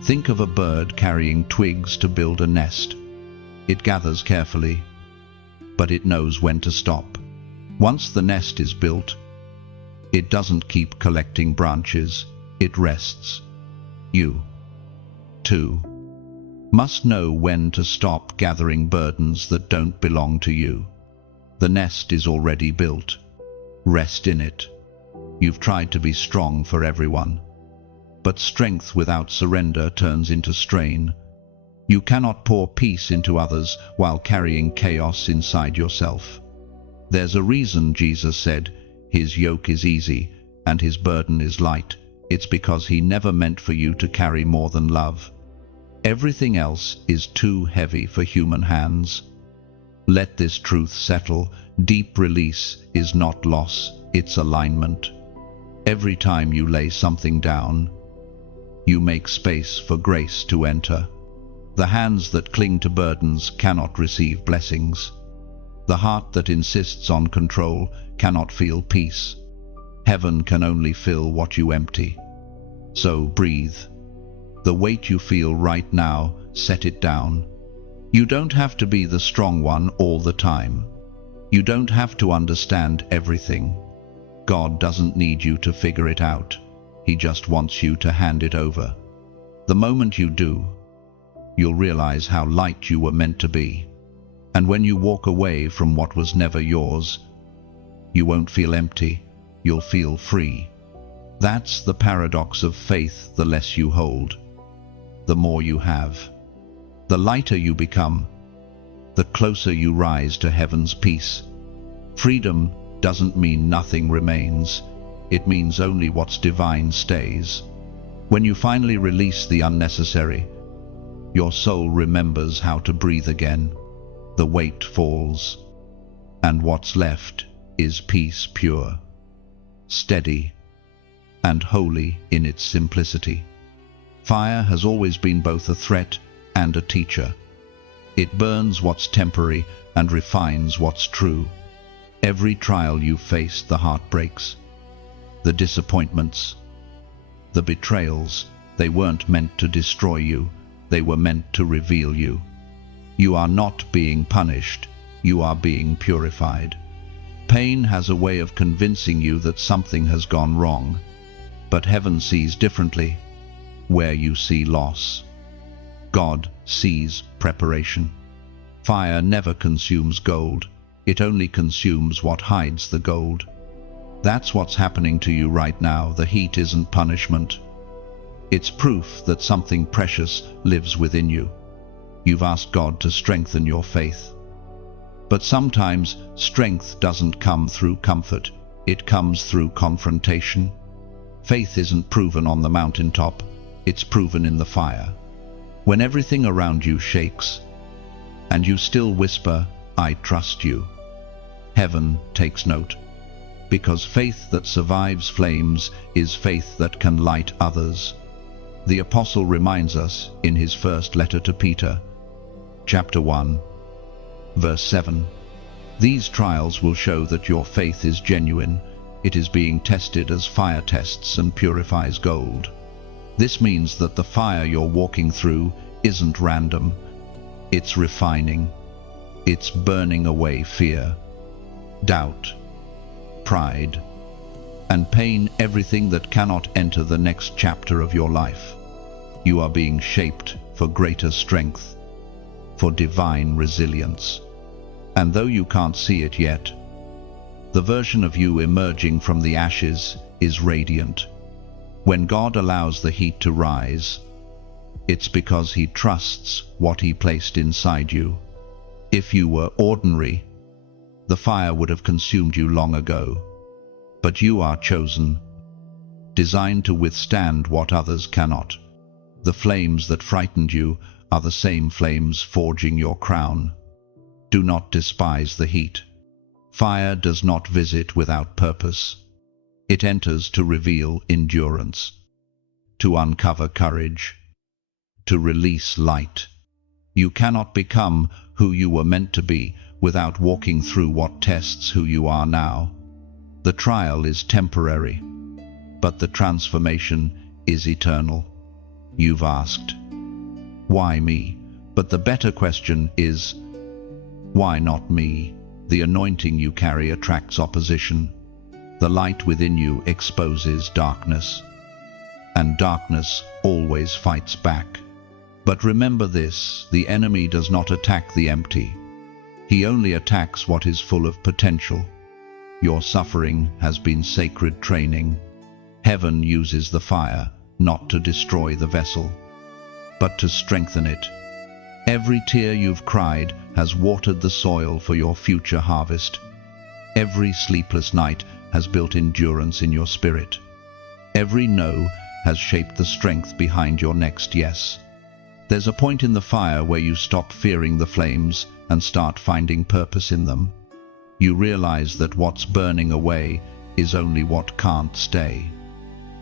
Think of a bird carrying twigs to build a nest. It gathers carefully, but it knows when to stop. Once the nest is built, it doesn't keep collecting branches, it rests. You, too, must know when to stop gathering burdens that don't belong to you. The nest is already built. Rest in it. You've tried to be strong for everyone, but strength without surrender turns into strain. You cannot pour peace into others while carrying chaos inside yourself. There's a reason Jesus said, "His yoke is easy and his burden is light." It's because he never meant for you to carry more than love. Everything else is too heavy for human hands. Let this truth settle. Deep release is not loss, it's alignment. Every time you lay something down, you make space for grace to enter. The hands that cling to burdens cannot receive blessings. The heart that insists on control cannot feel peace. Heaven can only fill what you empty. So breathe. The weight you feel right now, set it down. You don't have to be the strong one all the time. You don't have to understand everything. God doesn't need you to figure it out. He just wants you to hand it over. The moment you do, you'll realize how light you were meant to be. And when you walk away from what was never yours, you won't feel empty, you'll feel free. That's the paradox of faith. The less you hold, the more you have. The lighter you become, the closer you rise to heaven's peace. Freedom doesn't mean nothing remains. It means only what's divine stays. When you finally release the unnecessary, your soul remembers how to breathe again. The weight falls, and what's left is peace pure, steady, and holy in its simplicity. Fire has always been both a threat and a teacher. It burns what's temporary and refines what's true. Every trial you faced, the heartbreaks, the disappointments, the betrayals, they weren't meant to destroy you, they were meant to reveal you. You are not being punished, you are being purified. Pain has a way of convincing you that something has gone wrong, but heaven sees differently. Where you see loss, God sees preparation. Fire never consumes gold, it only consumes what hides the gold. That's what's happening to you right now. The heat isn't punishment. It's proof that something precious lives within you. You've asked God to strengthen your faith. But sometimes strength doesn't come through comfort, it comes through confrontation. Faith isn't proven on the mountaintop, it's proven in the fire. When everything around you shakes, and you still whisper, "I trust you," heaven takes note. Because faith that survives flames is faith that can light others. The apostle reminds us in his first letter to Peter, chapter 1, verse 7. These trials will show that your faith is genuine. It is being tested as fire tests and purifies gold. This means that the fire you're walking through isn't random. It's refining. It's burning away fear, doubt, pride, and pain, everything that cannot enter the next chapter of your life. You are being shaped for greater strength, for divine resilience. And though you can't see it yet, the version of you emerging from the ashes is radiant. When God allows the heat to rise, it's because He trusts what He placed inside you. If you were ordinary, the fire would have consumed you long ago. But you are chosen, designed to withstand what others cannot. The flames that frightened you are the same flames forging your crown. Do not despise the heat. Fire does not visit without purpose. It enters to reveal endurance, to uncover courage, to release light. You cannot become who you were meant to be without walking through what tests who you are now. The trial is temporary, but the transformation is eternal. You've asked, why me? But the better question is, why not me? The anointing you carry attracts opposition. The light within you exposes darkness. and darkness always fights back. But remember this, the enemy does not attack the empty. He only attacks what is full of potential. Your suffering has been sacred training. Heaven uses the fire not to destroy the vessel, but to strengthen it. Every tear you've cried has watered the soil for your future harvest. Every sleepless night has built endurance in your spirit. Every no has shaped the strength behind your next yes. There's a point in the fire where you stop fearing the flames and start finding purpose in them. You realize that what's burning away is only what can't stay.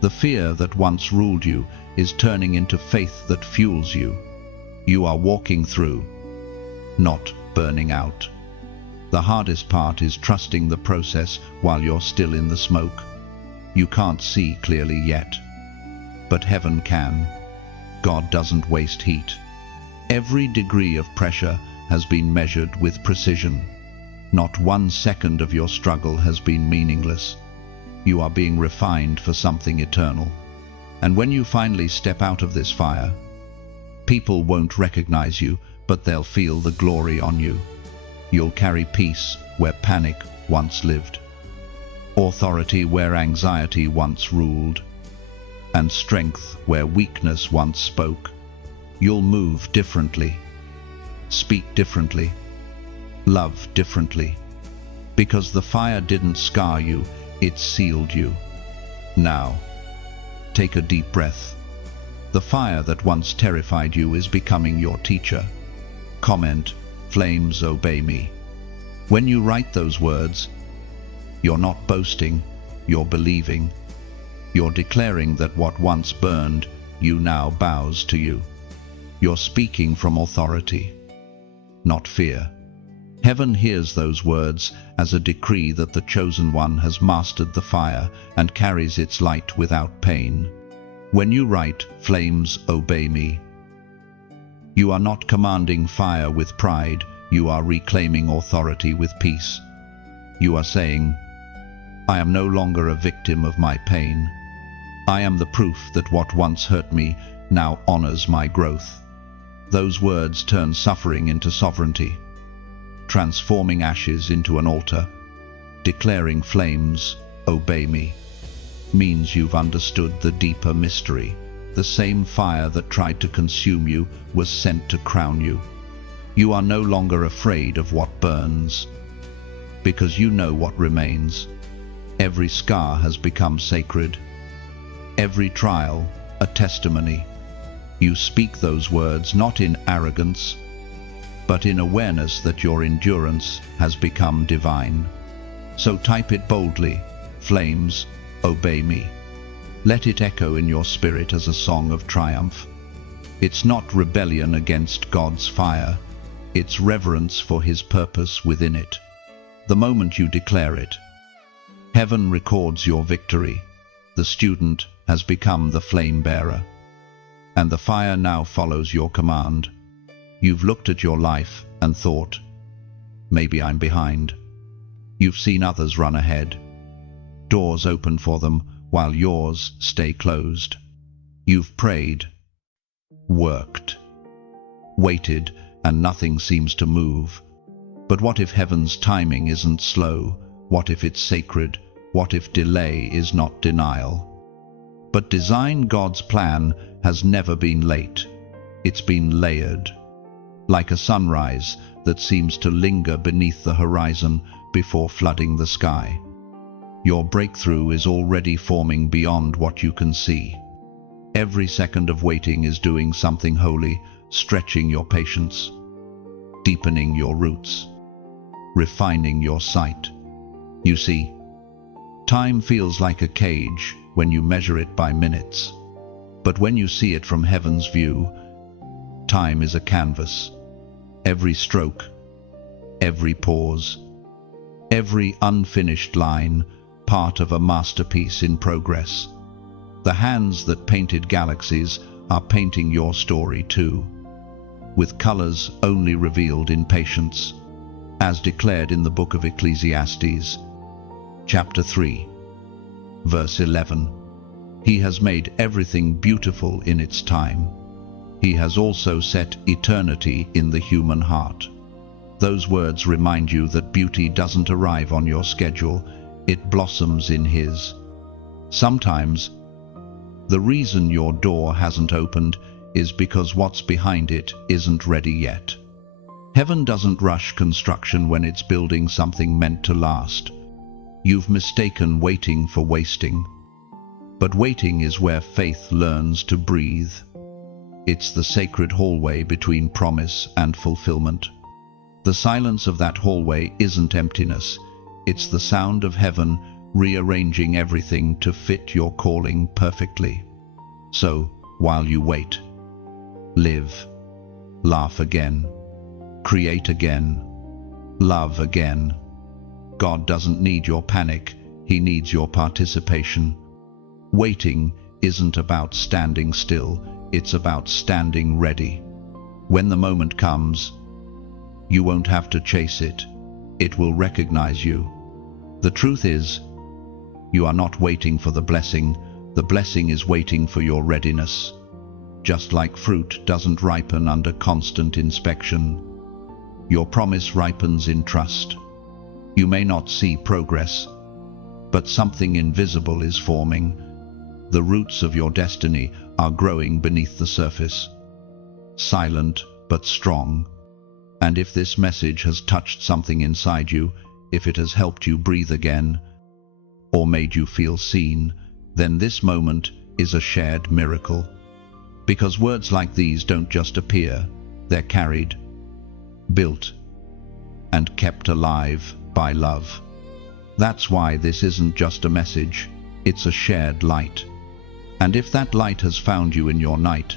The fear that once ruled you is turning into faith that fuels you. You are walking through, not burning out. The hardest part is trusting the process while you're still in the smoke. You can't see clearly yet, but heaven can. God doesn't waste heat. Every degree of pressure has been measured with precision. Not 1 second of your struggle has been meaningless. You are being refined for something eternal. And when you finally step out of this fire, people won't recognize you, but they'll feel the glory on you. You'll carry peace where panic once lived, authority where anxiety once ruled, and strength where weakness once spoke. You'll move differently, speak differently, love differently, because the fire didn't scar you, it sealed you. Now, take a deep breath. The fire that once terrified you is becoming your teacher. Comment, "Flames obey me." When you write those words, you're not boasting, you're believing. You're declaring that what once burned you now bows to you. You're speaking from authority, not fear. Heaven hears those words as a decree that the chosen one has mastered the fire and carries its light without pain. When you write, "Flames obey me," you are not commanding fire with pride, you are reclaiming authority with peace. You are saying, "I am no longer a victim of my pain. I am the proof that what once hurt me now honors my growth." Those words turn suffering into sovereignty, transforming ashes into an altar. Declaring "Flames obey me" means you've understood the deeper mystery. The same fire that tried to consume you was sent to crown you. You are no longer afraid of what burns, because you know what remains. Every scar has become sacred. Every trial, a testimony. You speak those words not in arrogance, but in awareness that your endurance has become divine. So type it boldly, "Flames obey me." Let it echo in your spirit as a song of triumph. It's not rebellion against God's fire, it's reverence for His purpose within it. The moment you declare it, heaven records your victory. The student has become the flame bearer, and the fire now follows your command. You've looked at your life and thought, "Maybe I'm behind." You've seen others run ahead, doors open for them while yours stay closed. You've prayed, worked, waited, and nothing seems to move. But what if heaven's timing isn't slow? What if it's sacred? What if delay is not denial? But God's plan has never been late. It's been layered, like a sunrise that seems to linger beneath the horizon before flooding the sky. Your breakthrough is already forming beyond what you can see. Every second of waiting is doing something holy, stretching your patience, deepening your roots, refining your sight. You see, time feels like a cage when you measure it by minutes. But when you see it from heaven's view, time is a canvas. Every stroke, every pause, every unfinished line, part of a masterpiece in progress. The hands that painted galaxies are painting your story too, with colors only revealed in patience, as declared in the book of Ecclesiastes, chapter 3, verse 11. He has made everything beautiful in its time. He has also set eternity in the human heart. Those words remind you that beauty doesn't arrive on your schedule, it blossoms in His. Sometimes, the reason your door hasn't opened is because what's behind it isn't ready yet. Heaven doesn't rush construction when it's building something meant to last. You've mistaken waiting for wasting. But waiting is where faith learns to breathe. It's the sacred hallway between promise and fulfillment. The silence of that hallway isn't emptiness. It's the sound of heaven rearranging everything to fit your calling perfectly. So, while you wait, live, laugh again, create again, love again. God doesn't need your panic, He needs your participation. Waiting isn't about standing still, it's about standing ready. When the moment comes, you won't have to chase it. It will recognize you. The truth is, you are not waiting for the blessing is waiting for your readiness. Just like fruit doesn't ripen under constant inspection, your promise ripens in trust. You may not see progress, but something invisible is forming. The roots of your destiny are growing beneath the surface, silent but strong. And if this message has touched something inside you, if it has helped you breathe again, or made you feel seen, then this moment is a shared miracle. Because words like these don't just appear, they're carried, built, and kept alive by love. That's why this isn't just a message, it's a shared light. And if that light has found you in your night,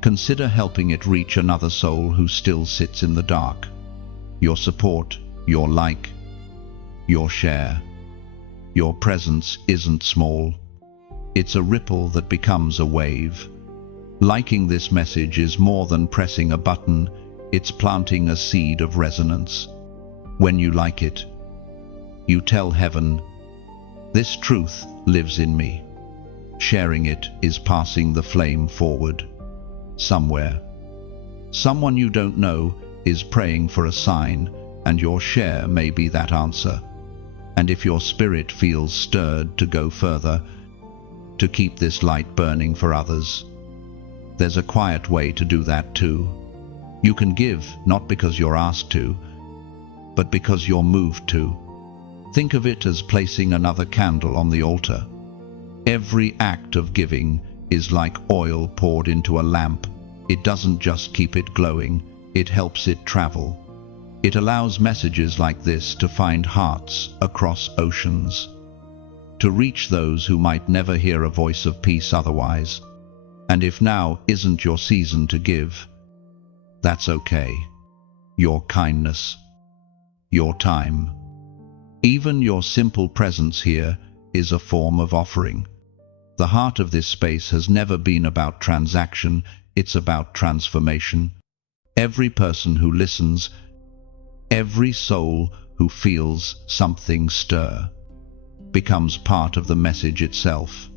consider helping it reach another soul who still sits in the dark. Your support, your like, your share, your presence isn't small. It's a ripple that becomes a wave. Liking this message is more than pressing a button, it's planting a seed of resonance. When you like it, you tell heaven, this truth lives in me. Sharing it is passing the flame forward. Somewhere, someone you don't know is praying for a sign, and your share may be that answer. And if your spirit feels stirred to go further, to keep this light burning for others, there's a quiet way to do that too. You can give not because you're asked to, but because you're moved to. Think of it as placing another candle on the altar. Every act of giving is like oil poured into a lamp. It doesn't just keep it glowing, it helps it travel. It allows messages like this to find hearts across oceans, to reach those who might never hear a voice of peace otherwise. And if now isn't your season to give, that's okay. Your kindness, your time, even your simple presence here is a form of offering. The heart of this space has never been about transaction, it's about transformation. Every person who listens, every soul who feels something stir, becomes part of the message itself.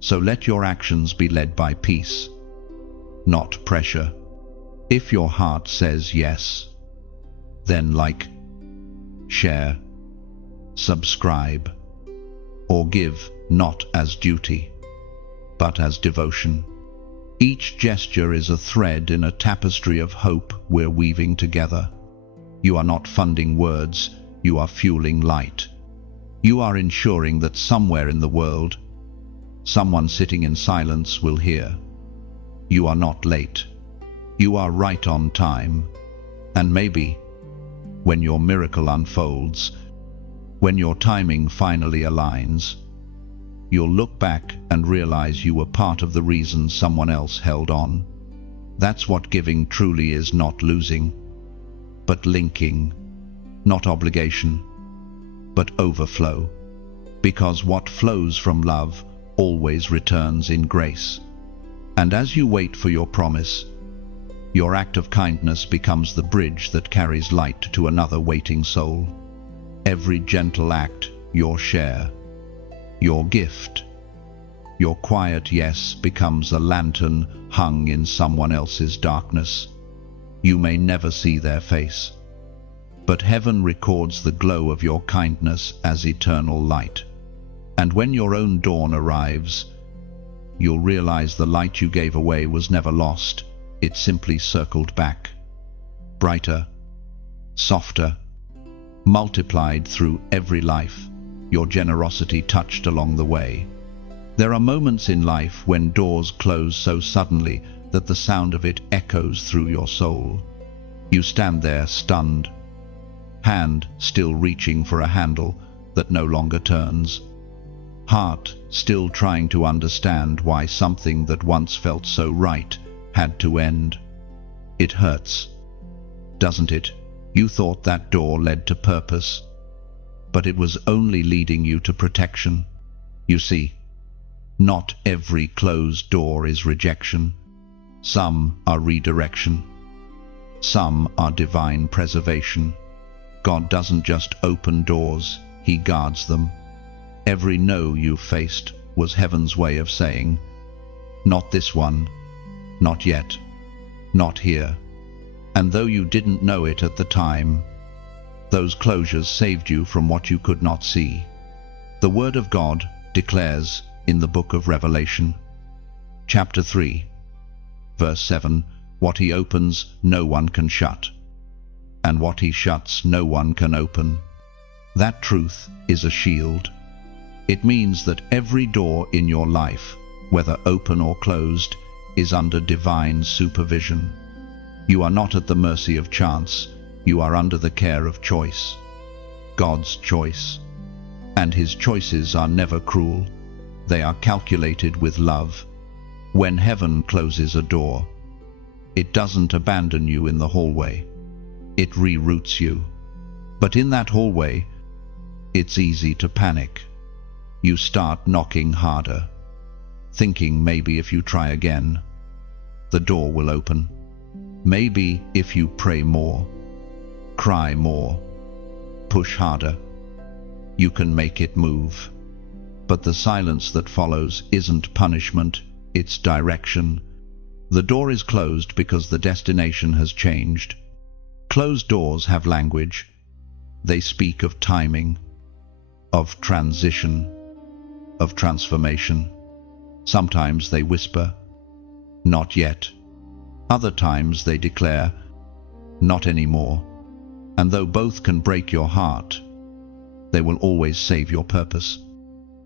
So let your actions be led by peace, not pressure. If your heart says yes, then like, share, subscribe, or give not as duty, but as devotion. Each gesture is a thread in a tapestry of hope we're weaving together. You are not funding words, you are fueling light. You are ensuring that somewhere in the world, someone sitting in silence will hear. You are not late. You are right on time. And maybe, when your miracle unfolds, when your timing finally aligns, you'll look back and realize you were part of the reason someone else held on. That's what giving truly is, not losing, but linking, not obligation, but overflow. Because what flows from love always returns in grace. And as you wait for your promise, your act of kindness becomes the bridge that carries light to another waiting soul. Every gentle act, your share, your gift, Your quiet yes becomes a lantern hung in someone else's darkness. You may never see their face, but heaven records the glow of your kindness as eternal light. And when your own dawn arrives, you'll realize the light you gave away was never lost. It simply circled back, brighter, softer, multiplied through every life your generosity touched along the way. There are moments in life when doors close so suddenly that the sound of it echoes through your soul. You stand there stunned, hand still reaching for a handle that no longer turns, heart still trying to understand why something that once felt so right had to end. It hurts, doesn't it? You thought that door led to purpose, but it was only leading you to protection. You see, not every closed door is rejection. Some are redirection. Some are divine preservation. God doesn't just open doors, He guards them. Every no you faced was heaven's way of saying, not this one, not yet, not here. And though you didn't know it at the time, those closures saved you from what you could not see. The Word of God declares in the book of Revelation, chapter 3, verse 7, what He opens, no one can shut, and what He shuts, no one can open. That truth is a shield. It means that every door in your life, whether open or closed, is under divine supervision. You are not at the mercy of chance. You are under the care of choice, God's choice. And His choices are never cruel. They are calculated with love. When heaven closes a door, it doesn't abandon you in the hallway. It reroutes you. But in that hallway, it's easy to panic. You start knocking harder, thinking maybe if you try again, the door will open. Maybe if you pray more, cry more, push harder, you can make it move. But the silence that follows isn't punishment, it's direction. The door is closed because the destination has changed. Closed doors have language. They speak of timing, of transition, of transformation. Sometimes they whisper, not yet. Other times they declare, not anymore. And though both can break your heart, they will always save your purpose.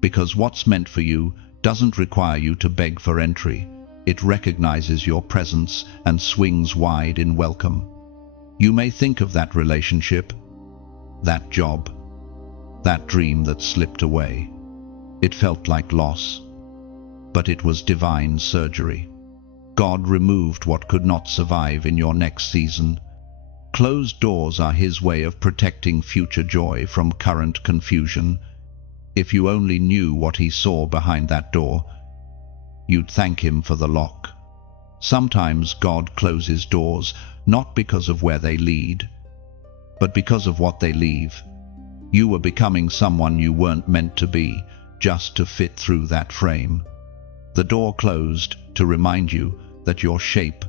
Because what's meant for you doesn't require you to beg for entry. It recognizes your presence and swings wide in welcome. You may think of that relationship, that job, that dream that slipped away. It felt like loss, but it was divine surgery. God removed what could not survive in your next season. Closed doors are His way of protecting future joy from current confusion. If you only knew what He saw behind that door, you'd thank Him for the lock. Sometimes God closes doors not because of where they lead, but because of what they leave. You were becoming someone you weren't meant to be, just to fit through that frame. The door closed to remind you that your shape,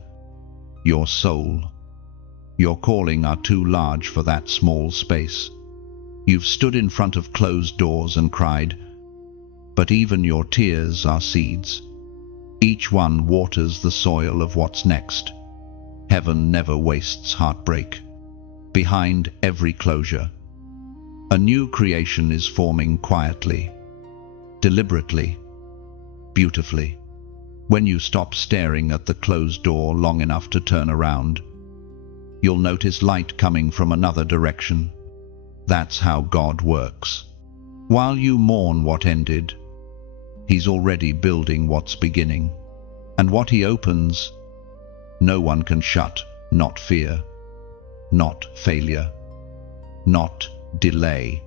your soul, your calling are too large for that small space. You've stood in front of closed doors and cried, but even your tears are seeds. Each one waters the soil of what's next. Heaven never wastes heartbreak. Behind every closure, a new creation is forming quietly, deliberately, beautifully. When you stop staring at the closed door long enough to turn around, you'll notice light coming from another direction. That's how God works. While you mourn what ended, He's already building what's beginning. And what He opens, no one can shut. Not fear, not failure, not delay.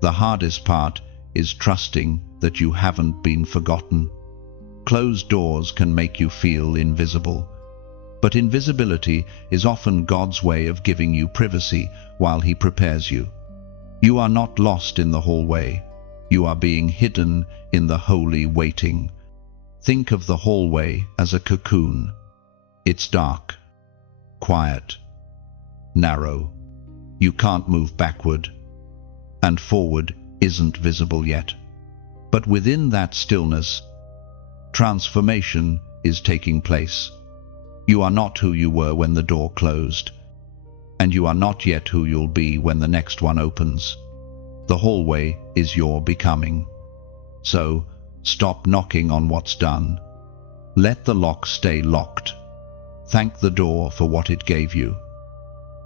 The hardest part is trusting that you haven't been forgotten. Closed doors can make you feel invisible, but invisibility is often God's way of giving you privacy while He prepares you. You are not lost in the hallway. You are being hidden in the holy waiting. Think of the hallway as a cocoon. It's dark, quiet, narrow. You can't move backward, and forward isn't visible yet. But within that stillness, transformation is taking place. You are not who you were when the door closed, and you are not yet who you'll be when the next one opens. The hallway is your becoming. So, stop knocking on what's done. Let the lock stay locked. Thank the door for what it gave you,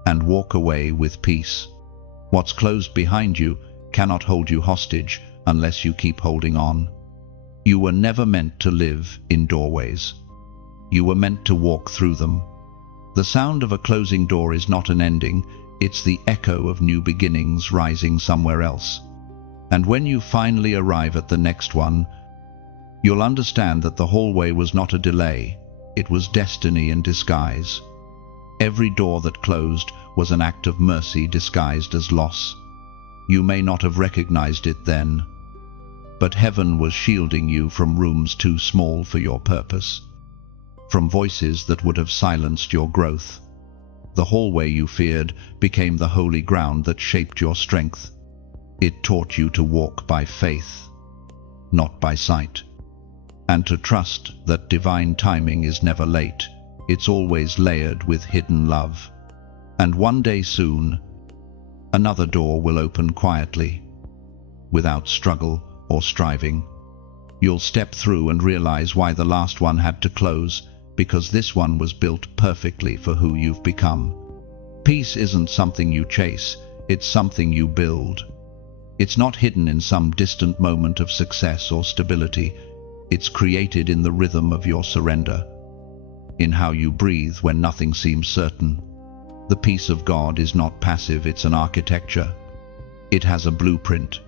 and walk away with peace. What's closed behind you cannot hold you hostage unless you keep holding on. You were never meant to live in doorways. You were meant to walk through them. The sound of a closing door is not an ending, it's the echo of new beginnings rising somewhere else. And when you finally arrive at the next one, you'll understand that the hallway was not a delay, it was destiny in disguise. Every door that closed was an act of mercy disguised as loss. You may not have recognized it then, but heaven was shielding you from rooms too small for your purpose, from voices that would have silenced your growth. The hallway you feared became the holy ground that shaped your strength. It taught you to walk by faith, not by sight, and to trust that divine timing is never late. It's always layered with hidden love. And one day soon, another door will open quietly, without struggle or striving. You'll step through and realize why the last one had to close, because this one was built perfectly for who you've become. Peace isn't something you chase, it's something you build. It's not hidden in some distant moment of success or stability. It's created in the rhythm of your surrender, in how you breathe when nothing seems certain. The peace of God is not passive, it's an architecture. It has a blueprint.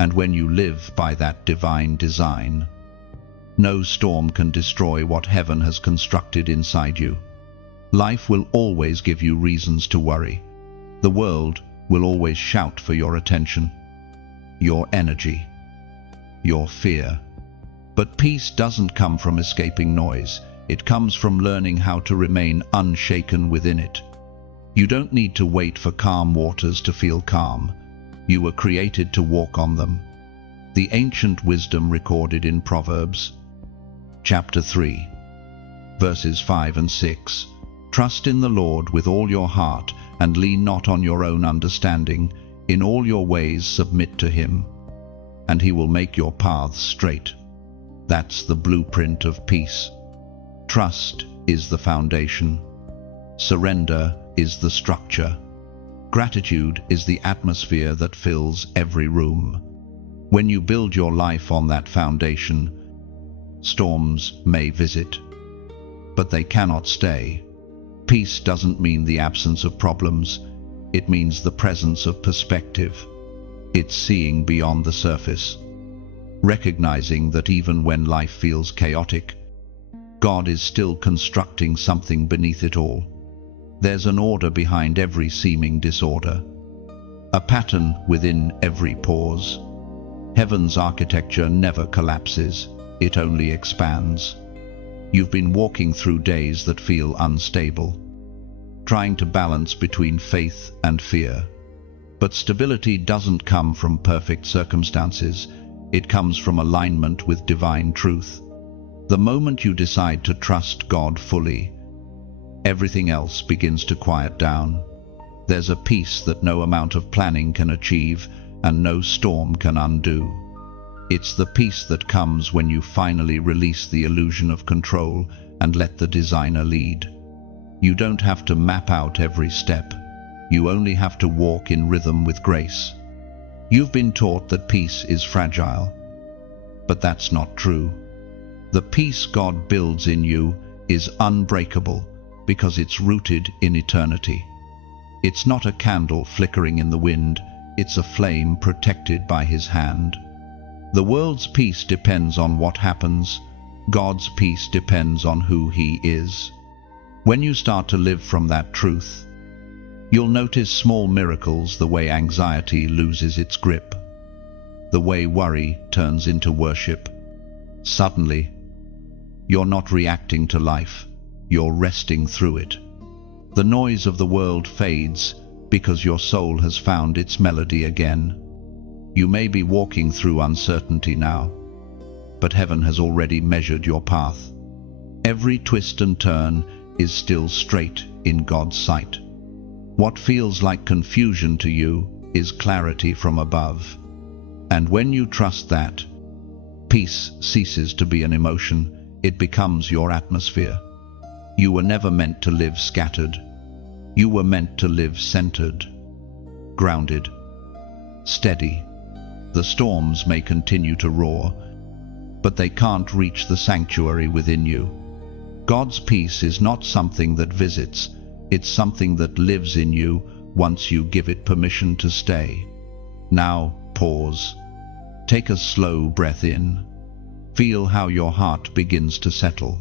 And when you live by that divine design, no storm can destroy what heaven has constructed inside you. Life will always give you reasons to worry. The world will always shout for your attention, your energy, your fear. But peace doesn't come from escaping noise. It comes from learning how to remain unshaken within it. You don't need to wait for calm waters to feel calm. You were created to walk on them. The ancient wisdom recorded in Proverbs, chapter 3, verses 5 and 6. Trust in the Lord with all your heart, and lean not on your own understanding. In all your ways submit to him, and he will make your paths straight. That's the blueprint of peace. Trust is the foundation. Surrender is the structure. Gratitude is the atmosphere that fills every room. When you build your life on that foundation, storms may visit, but they cannot stay. Peace doesn't mean the absence of problems. It means the presence of perspective. It's seeing beyond the surface, recognizing that even when life feels chaotic, God is still constructing something beneath it all. There's an order behind every seeming disorder, a pattern within every pause. Heaven's architecture never collapses, it only expands. You've been walking through days that feel unstable, trying to balance between faith and fear. But stability doesn't come from perfect circumstances, it comes from alignment with divine truth. The moment you decide to trust God fully, everything else begins to quiet down. There's a peace that no amount of planning can achieve and no storm can undo. It's the peace that comes when you finally release the illusion of control and let the designer lead. You don't have to map out every step. You only have to walk in rhythm with grace. You've been taught that peace is fragile, but that's not true. The peace God builds in you is unbreakable because it's rooted in eternity. It's not a candle flickering in the wind, it's a flame protected by His hand. The world's peace depends on what happens. God's peace depends on who He is. When you start to live from that truth, you'll notice small miracles, the way anxiety loses its grip, the way worry turns into worship. Suddenly, You're not reacting to life, you're resting through it. The noise of the world fades because your soul has found its melody again. You may be walking through uncertainty now, but heaven has already measured your path. Every twist and turn is still straight in God's sight. What feels like confusion to you is clarity from above. And when you trust that, peace ceases to be an emotion, it becomes your atmosphere. You were never meant to live scattered. You were meant to live centered, grounded, steady. The storms may continue to roar, but they can't reach the sanctuary within you. God's peace is not something that visits, it's something that lives in you once you give it permission to stay. Now, pause. Take a slow breath in. Feel how your heart begins to settle,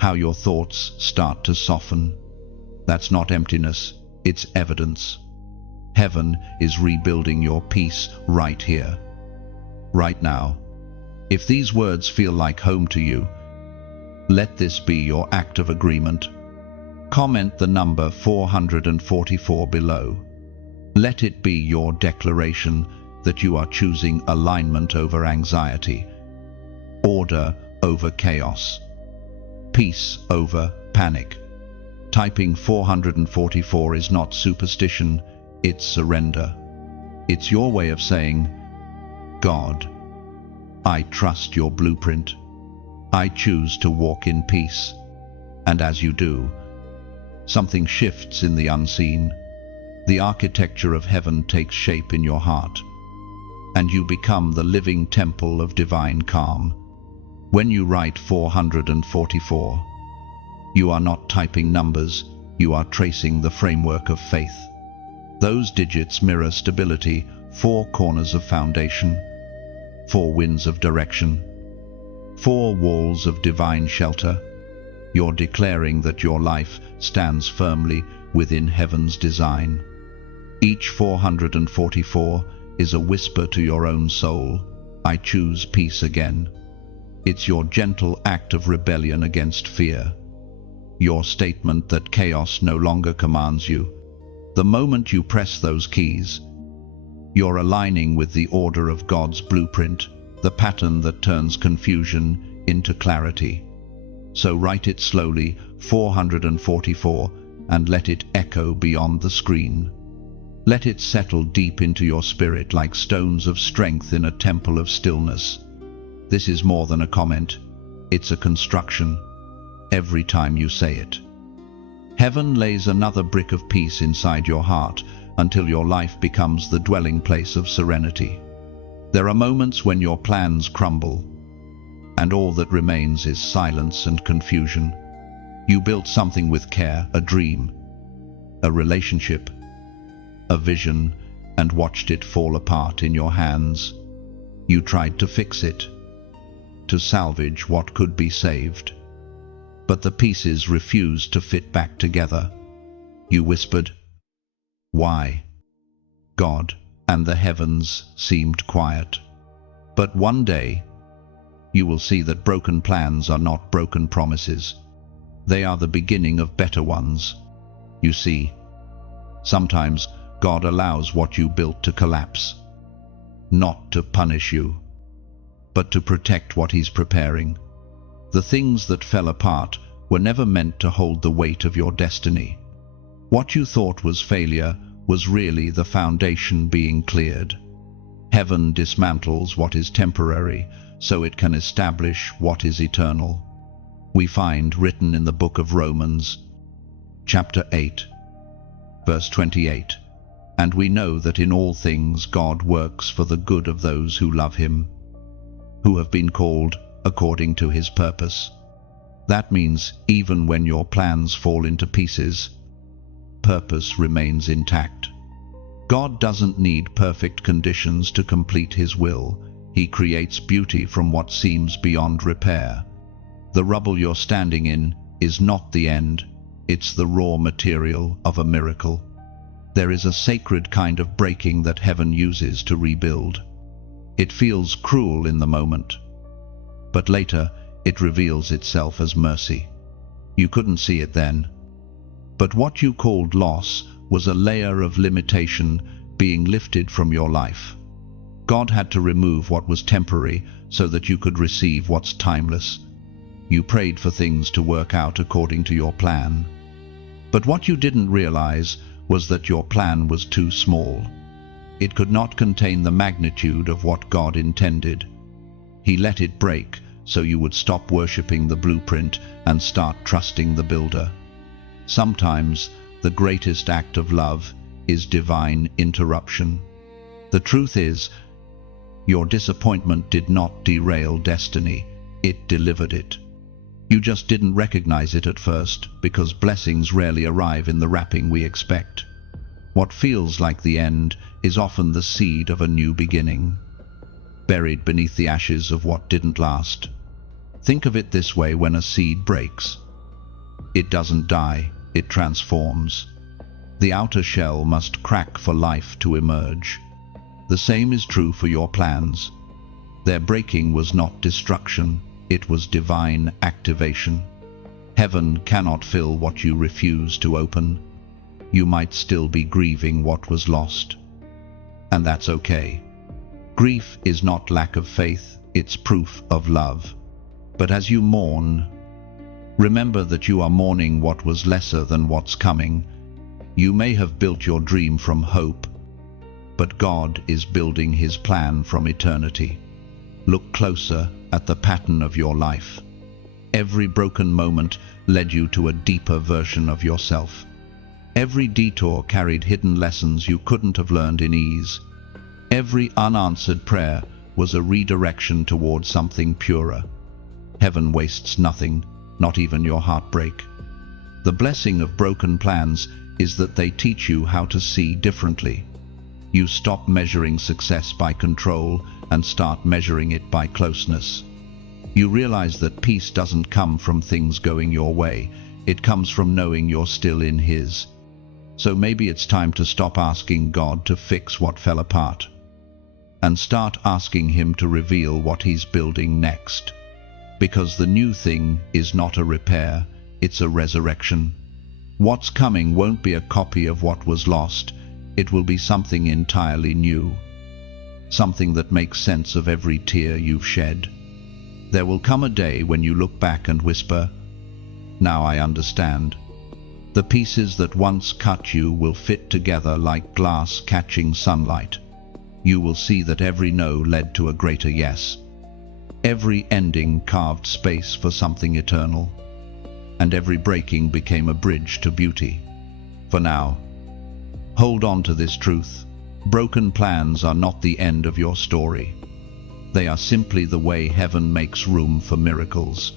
how your thoughts start to soften. That's not emptiness, it's evidence. Heaven is rebuilding your peace right here, right now. If these words feel like home to you, let this be your act of agreement. Comment the number 444 below. Let it be your declaration that you are choosing alignment over anxiety, order over chaos, peace over panic. Typing 444 is not superstition, it's surrender. It's your way of saying, God, I trust your blueprint. I choose to walk in peace. And as you do, something shifts in the unseen. The architecture of heaven takes shape in your heart, and you become the living temple of divine calm. When you write 444, you are not typing numbers, you are tracing the framework of faith. Those digits mirror stability, 4 corners of foundation, 4 winds of direction, 4 walls of divine shelter. You're declaring that your life stands firmly within heaven's design. Each 444 is a whisper to your own soul, I choose peace again. It's your gentle act of rebellion against fear. Your statement that chaos no longer commands you. The moment you press those keys, you're aligning with the order of God's blueprint, the pattern that turns confusion into clarity. So write it slowly, 444, and let it echo beyond the screen. Let it settle deep into your spirit like stones of strength in a temple of stillness. This is more than a comment, it's a construction. Every time you say it, heaven lays another brick of peace inside your heart until your life becomes the dwelling place of serenity. There are moments when your plans crumble, and all that remains is silence and confusion. You built something with care, a dream, a relationship, a vision, and watched it fall apart in your hands. You tried to fix it, to salvage what could be saved. But the pieces refused to fit back together. You whispered, "Why, God?" and the heavens seemed quiet. But one day, you will see that broken plans are not broken promises. They are the beginning of better ones. You see, sometimes God allows what you built to collapse, not to punish you, but to protect what He's preparing. The things that fell apart were never meant to hold the weight of your destiny. What you thought was failure was really the foundation being cleared. Heaven dismantles what is temporary so it can establish what is eternal. We find written in the book of Romans, chapter 8, verse 28, "And we know that in all things God works for the good of those who love Him, who have been called according to His purpose." That means even when your plans fall into pieces, purpose remains intact. God doesn't need perfect conditions to complete His will. He creates beauty from what seems beyond repair. The rubble you're standing in is not the end, it's the raw material of a miracle. There is a sacred kind of breaking that heaven uses to rebuild. It feels cruel in the moment, but later it reveals itself as mercy. You couldn't see it then. But what you called loss was a layer of limitation being lifted from your life. God had to remove what was temporary so that you could receive what's timeless. You prayed for things to work out according to your plan. But what you didn't realize was that your plan was too small. It could not contain the magnitude of what God intended. He let it break so you would stop worshipping the blueprint and start trusting the builder. Sometimes the greatest act of love is divine interruption. The truth is, your disappointment did not derail destiny, it delivered it. You just didn't recognize it at first because blessings rarely arrive in the wrapping we expect. What feels like the end is often the seed of a new beginning, buried beneath the ashes of what didn't last. Think of it this way: when a seed breaks, it doesn't die, it transforms. The outer shell must crack for life to emerge. The same is true for your plans. Their breaking was not destruction, it was divine activation. Heaven cannot fill what you refuse to open. You might still be grieving what was lost. And that's okay. Grief is not lack of faith, it's proof of love. But as you mourn, remember that you are mourning what was lesser than what's coming. You may have built your dream from hope, but God is building His plan from eternity. Look closer at the pattern of your life. Every broken moment led you to a deeper version of yourself. Every detour carried hidden lessons you couldn't have learned in ease. Every unanswered prayer was a redirection toward something purer. Heaven wastes nothing, not even your heartbreak. The blessing of broken plans is that they teach you how to see differently. You stop measuring success by control and start measuring it by closeness. You realize that peace doesn't come from things going your way, it comes from knowing you're still in His. So maybe it's time to stop asking God to fix what fell apart, and start asking Him to reveal what He's building next. Because the new thing is not a repair, it's a resurrection. What's coming won't be a copy of what was lost, it will be something entirely new. Something that makes sense of every tear you've shed. There will come a day when you look back and whisper, "Now I understand." The pieces that once cut you will fit together like glass catching sunlight. You will see that every no led to a greater yes. Every ending carved space for something eternal. And every breaking became a bridge to beauty. For now, hold on to this truth. Broken plans are not the end of your story. They are simply the way heaven makes room for miracles.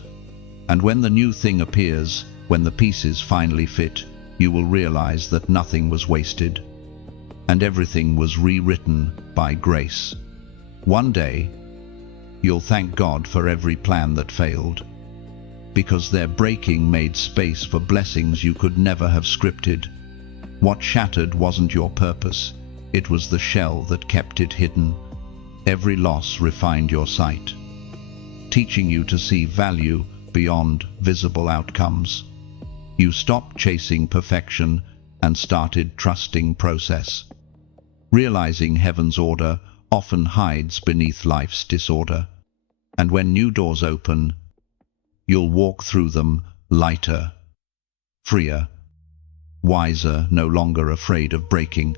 And when the new thing appears, when the pieces finally fit, you will realize that nothing was wasted, and everything was rewritten by grace. One day, you'll thank God for every plan that failed, because their breaking made space for blessings you could never have scripted. What shattered wasn't your purpose, it was the shell that kept it hidden. Every loss refined your sight, teaching you to see value beyond visible outcomes. You stopped chasing perfection and started trusting process, realizing heaven's order often hides beneath life's disorder. And when new doors open, you'll walk through them lighter, freer, wiser, no longer afraid of breaking.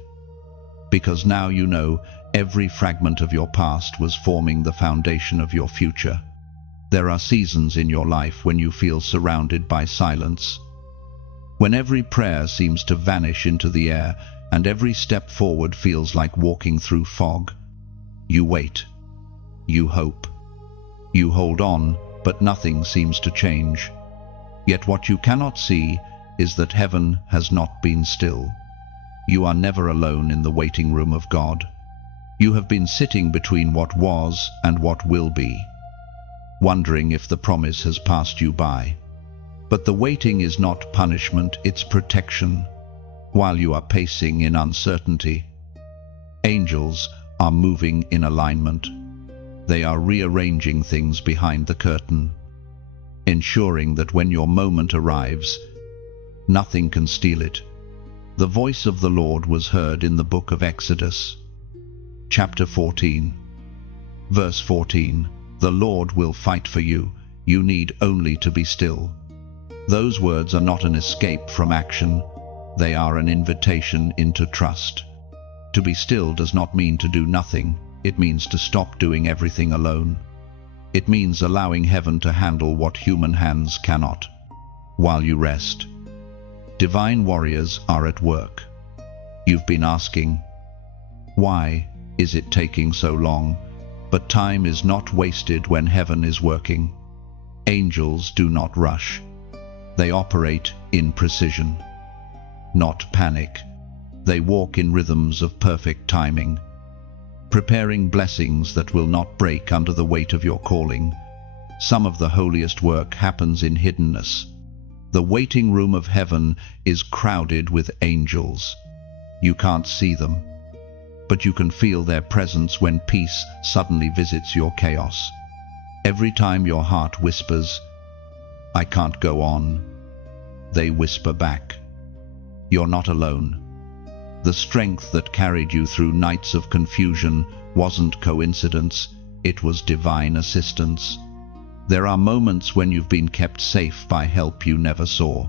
Because now you know every fragment of your past was forming the foundation of your future. There are seasons in your life when you feel surrounded by silence, when every prayer seems to vanish into the air and every step forward feels like walking through fog. You wait, you hope, you hold on, but nothing seems to change. Yet what you cannot see is that heaven has not been still. You are never alone in the waiting room of God. You have been sitting between what was and what will be, wondering if the promise has passed you by. But the waiting is not punishment, it's protection. While you are pacing in uncertainty, angels are moving in alignment. They are rearranging things behind the curtain, ensuring that when your moment arrives, nothing can steal it. The voice of the Lord was heard in the book of Exodus, chapter 14, verse 14. The Lord will fight for you. You need only to be still. Those words are not an escape from action. They are an invitation into trust. To be still does not mean to do nothing. It means to stop doing everything alone. It means allowing heaven to handle what human hands cannot. While you rest, divine warriors are at work. You've been asking, why is it taking so long? But time is not wasted when heaven is working. Angels do not rush. They operate in precision, not panic. They walk in rhythms of perfect timing, preparing blessings that will not break under the weight of your calling. Some of the holiest work happens in hiddenness. The waiting room of heaven is crowded with angels. You can't see them, but you can feel their presence when peace suddenly visits your chaos. Every time your heart whispers, "I can't go on," they whisper back, "You're not alone." The strength that carried you through nights of confusion wasn't coincidence, it was divine assistance. There are moments when you've been kept safe by help you never saw.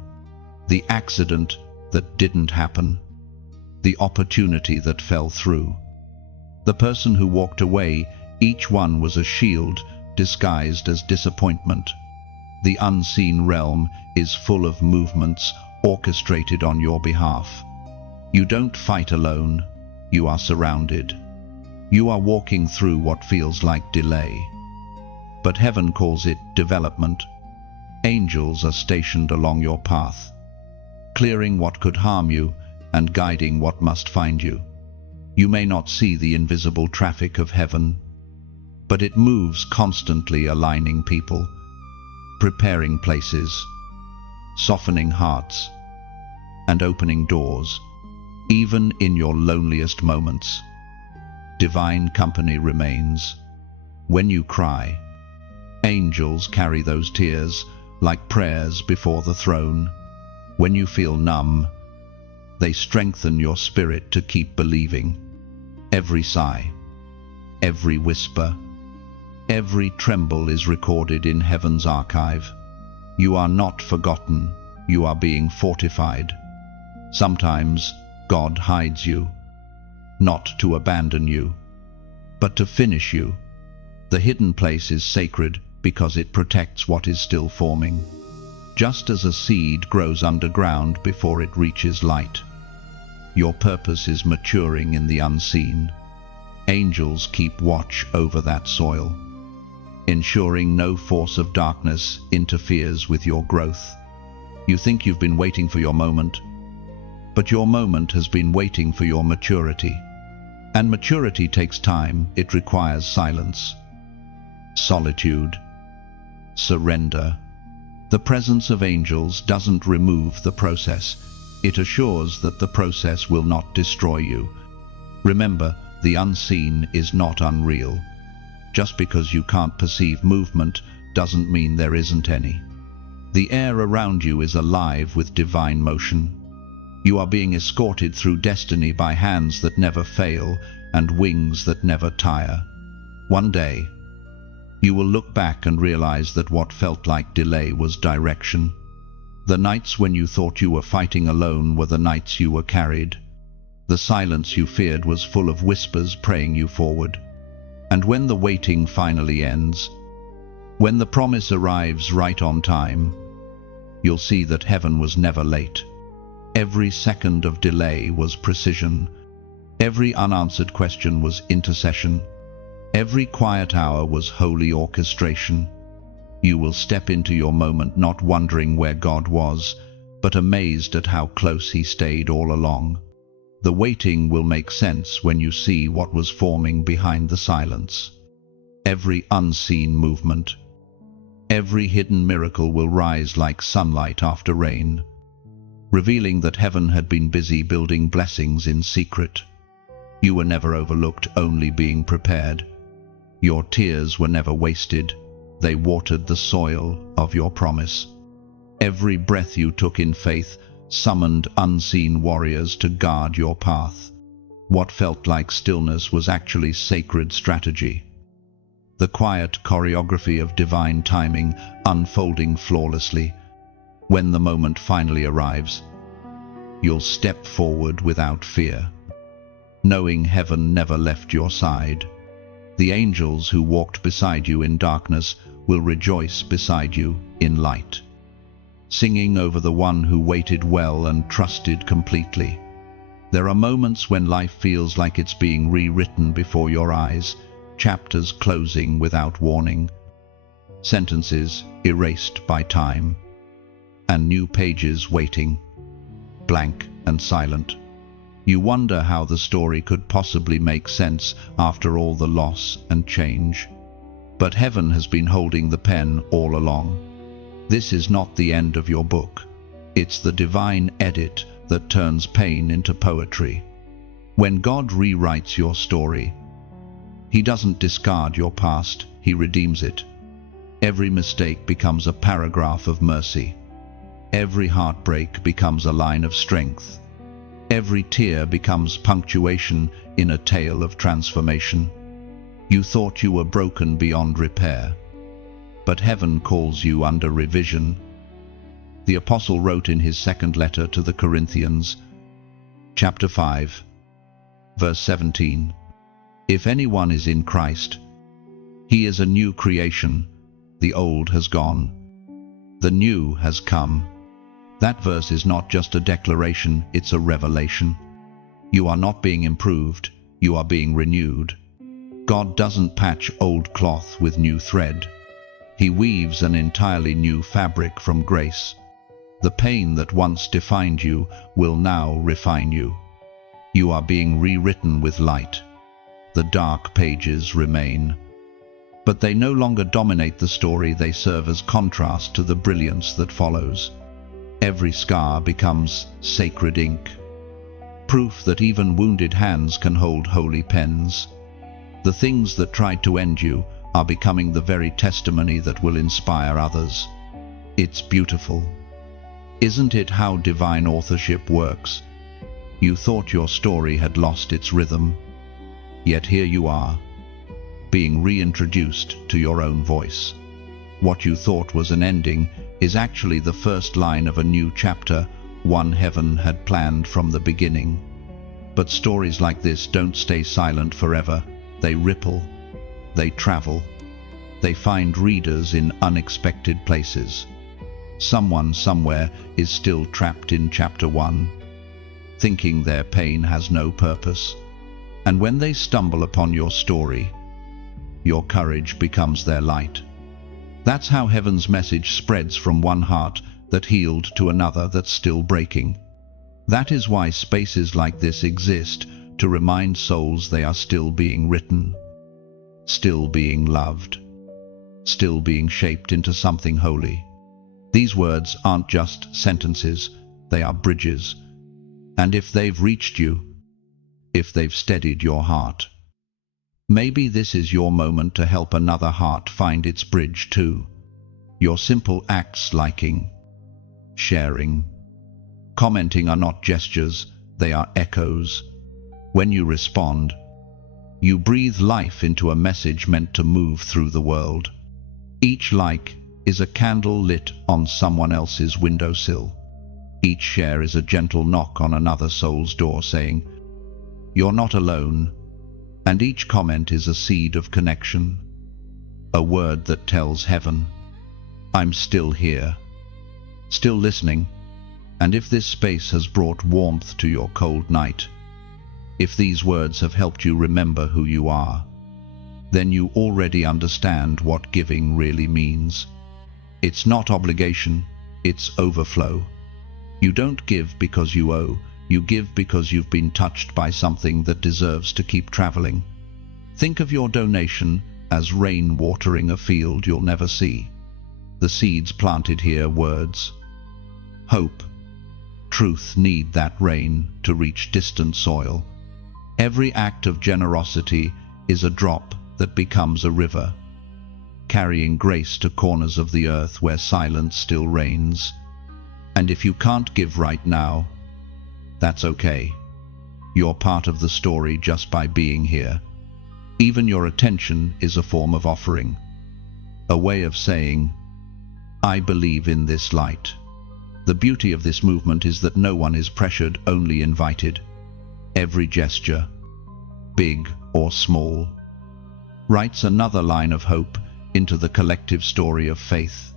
The accident that didn't happen. The opportunity that fell through. The person who walked away, each one was a shield disguised as disappointment. The unseen realm is full of movements orchestrated on your behalf. You don't fight alone, you are surrounded. You are walking through what feels like delay. But heaven calls it development. Angels are stationed along your path, clearing what could harm you and guiding what must find you. You may not see the invisible traffic of heaven, but it moves constantly, aligning people, preparing places, softening hearts, and opening doors. Even in your loneliest moments, divine company remains. When you cry, angels carry those tears like prayers before the throne. When you feel numb, they strengthen your spirit to keep believing. Every sigh, every whisper, every tremble is recorded in heaven's archive. You are not forgotten, you are being fortified. Sometimes God hides you, not to abandon you, but to finish you. The hidden place is sacred because it protects what is still forming. Just as a seed grows underground before it reaches light, your purpose is maturing in the unseen. Angels keep watch over that soil, ensuring no force of darkness interferes with your growth. You think you've been waiting for your moment, but your moment has been waiting for your maturity. And maturity takes time. It requires silence, solitude, surrender. The presence of angels doesn't remove the process. It assures that the process will not destroy you. Remember, the unseen is not unreal. Just because you can't perceive movement doesn't mean there isn't any. The air around you is alive with divine motion. You are being escorted through destiny by hands that never fail and wings that never tire. One day, you will look back and realize that what felt like delay was direction. The nights when you thought you were fighting alone were the nights you were carried. The silence you feared was full of whispers praying you forward. And when the waiting finally ends, when the promise arrives right on time, you'll see that heaven was never late. Every second of delay was precision. Every unanswered question was intercession. Every quiet hour was holy orchestration. You will step into your moment not wondering where God was, but amazed at how close He stayed all along. The waiting will make sense when you see what was forming behind the silence. Every unseen movement, every hidden miracle will rise like sunlight after rain, revealing that heaven had been busy building blessings in secret. You were never overlooked, only being prepared. Your tears were never wasted. They watered the soil of your promise. Every breath you took in faith summoned unseen warriors to guard your path. What felt like stillness was actually sacred strategy. The quiet choreography of divine timing unfolding flawlessly. When the moment finally arrives, you'll step forward without fear, knowing heaven never left your side. The angels who walked beside you in darkness will rejoice beside you in light, singing over the one who waited well and trusted completely. There are moments when life feels like it's being rewritten before your eyes, chapters closing without warning, sentences erased by time, and new pages waiting, blank and silent. You wonder how the story could possibly make sense after all the loss and change. But heaven has been holding the pen all along. This is not the end of your book. It's the divine edit that turns pain into poetry. When God rewrites your story, He doesn't discard your past, He redeems it. Every mistake becomes a paragraph of mercy. Every heartbreak becomes a line of strength. Every tear becomes punctuation in a tale of transformation. You thought you were broken beyond repair, but heaven calls you under revision. The apostle wrote in his second letter to the Corinthians, chapter 5, verse 17, "If anyone is in Christ, he is a new creation. The old has gone. The new has come." That verse is not just a declaration, it's a revelation. You are not being improved, you are being renewed. God doesn't patch old cloth with new thread. He weaves an entirely new fabric from grace. The pain that once defined you will now refine you. You are being rewritten with light. The dark pages remain, but they no longer dominate the story, they serve as contrast to the brilliance that follows. Every scar becomes sacred ink, proof that even wounded hands can hold holy pens. The things that tried to end you are becoming the very testimony that will inspire others. It's beautiful. Isn't it how divine authorship works? You thought your story had lost its rhythm, yet here you are, being reintroduced to your own voice. What you thought was an ending is actually the first line of a new chapter, one heaven had planned from the beginning. But stories like this don't stay silent forever. They ripple, they travel, they find readers in unexpected places. Someone somewhere is still trapped in chapter 1, thinking their pain has no purpose. And when they stumble upon your story, your courage becomes their light. That's how heaven's message spreads from one heart that healed to another that's still breaking. That is why spaces like this exist, to remind souls they are still being written, still being loved, still being shaped into something holy. These words aren't just sentences, they are bridges. And if they've reached you, if they've steadied your heart, maybe this is your moment to help another heart find its bridge too. Your simple acts, liking, sharing, commenting, are not gestures, they are echoes. When you respond, you breathe life into a message meant to move through the world. Each like is a candle lit on someone else's windowsill. Each share is a gentle knock on another soul's door saying, "You're not alone." And each comment is a seed of connection, a word that tells heaven, "I'm still here, still listening." And if this space has brought warmth to your cold night, if these words have helped you remember who you are, then you already understand what giving really means. It's not obligation, it's overflow. You don't give because you owe, you give because you've been touched by something that deserves to keep traveling. Think of your donation as rain watering a field you'll never see. The seeds planted here, words, hope, truth, need that rain to reach distant soil. Every act of generosity is a drop that becomes a river, carrying grace to corners of the earth where silence still reigns. And if you can't give right now, that's okay. You're part of the story just by being here. Even your attention is a form of offering, a way of saying, I believe in this light. The beauty of this movement is that no one is pressured, only invited. Every gesture, big or small, writes another line of hope into the collective story of faith.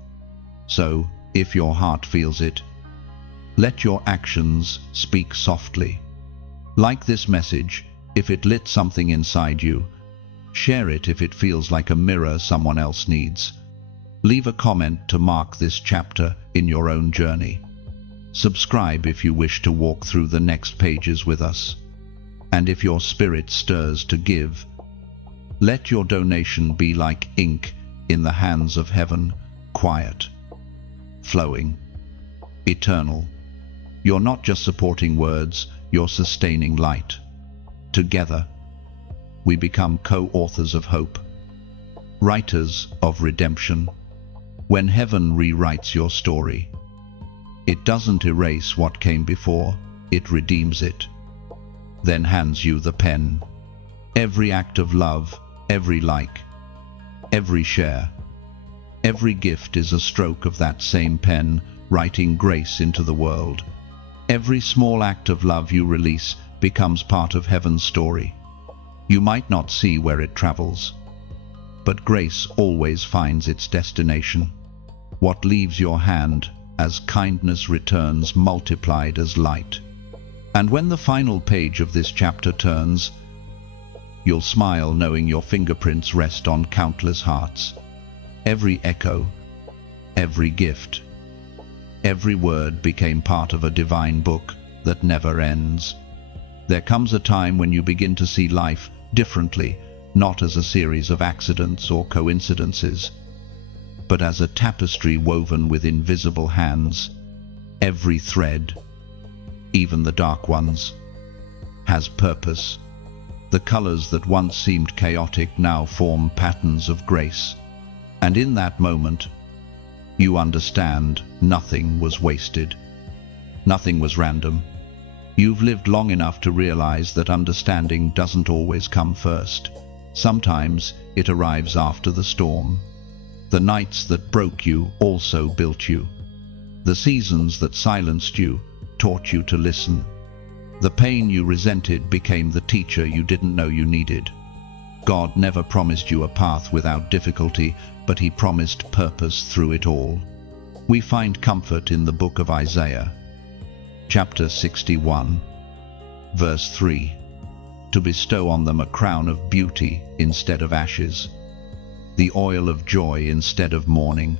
So, if your heart feels it, let your actions speak softly. Like this message, if it lit something inside you, share it if it feels like a mirror someone else needs. Leave a comment to mark this chapter in your own journey. Subscribe if you wish to walk through the next pages with us. And if your spirit stirs to give, let your donation be like ink in the hands of heaven, quiet, flowing, eternal. You're not just supporting words, you're sustaining light. Together, we become co-authors of hope, writers of redemption. When heaven rewrites your story, it doesn't erase what came before, it redeems it, then hands you the pen. Every act of love, every like, every share, every gift is a stroke of that same pen, writing grace into the world. Every small act of love you release becomes part of heaven's story. You might not see where it travels, but grace always finds its destination. What leaves your hand as kindness returns multiplied as light. And when the final page of this chapter turns, you'll smile knowing your fingerprints rest on countless hearts. Every echo, every gift, every word became part of a divine book that never ends. There comes a time when you begin to see life differently, not as a series of accidents or coincidences, but as a tapestry woven with invisible hands. Every thread, even the dark ones, has purpose. The colors that once seemed chaotic now form patterns of grace. And in that moment, you understand nothing was wasted. Nothing was random. You've lived long enough to realize that understanding doesn't always come first. Sometimes it arrives after the storm. The nights that broke you also built you. The seasons that silenced you taught you to listen. The pain you resented became the teacher you didn't know you needed. God never promised you a path without difficulty, but He promised purpose through it all. We find comfort in the book of Isaiah, chapter 61, verse 3, to bestow on them a crown of beauty instead of ashes, the oil of joy instead of mourning,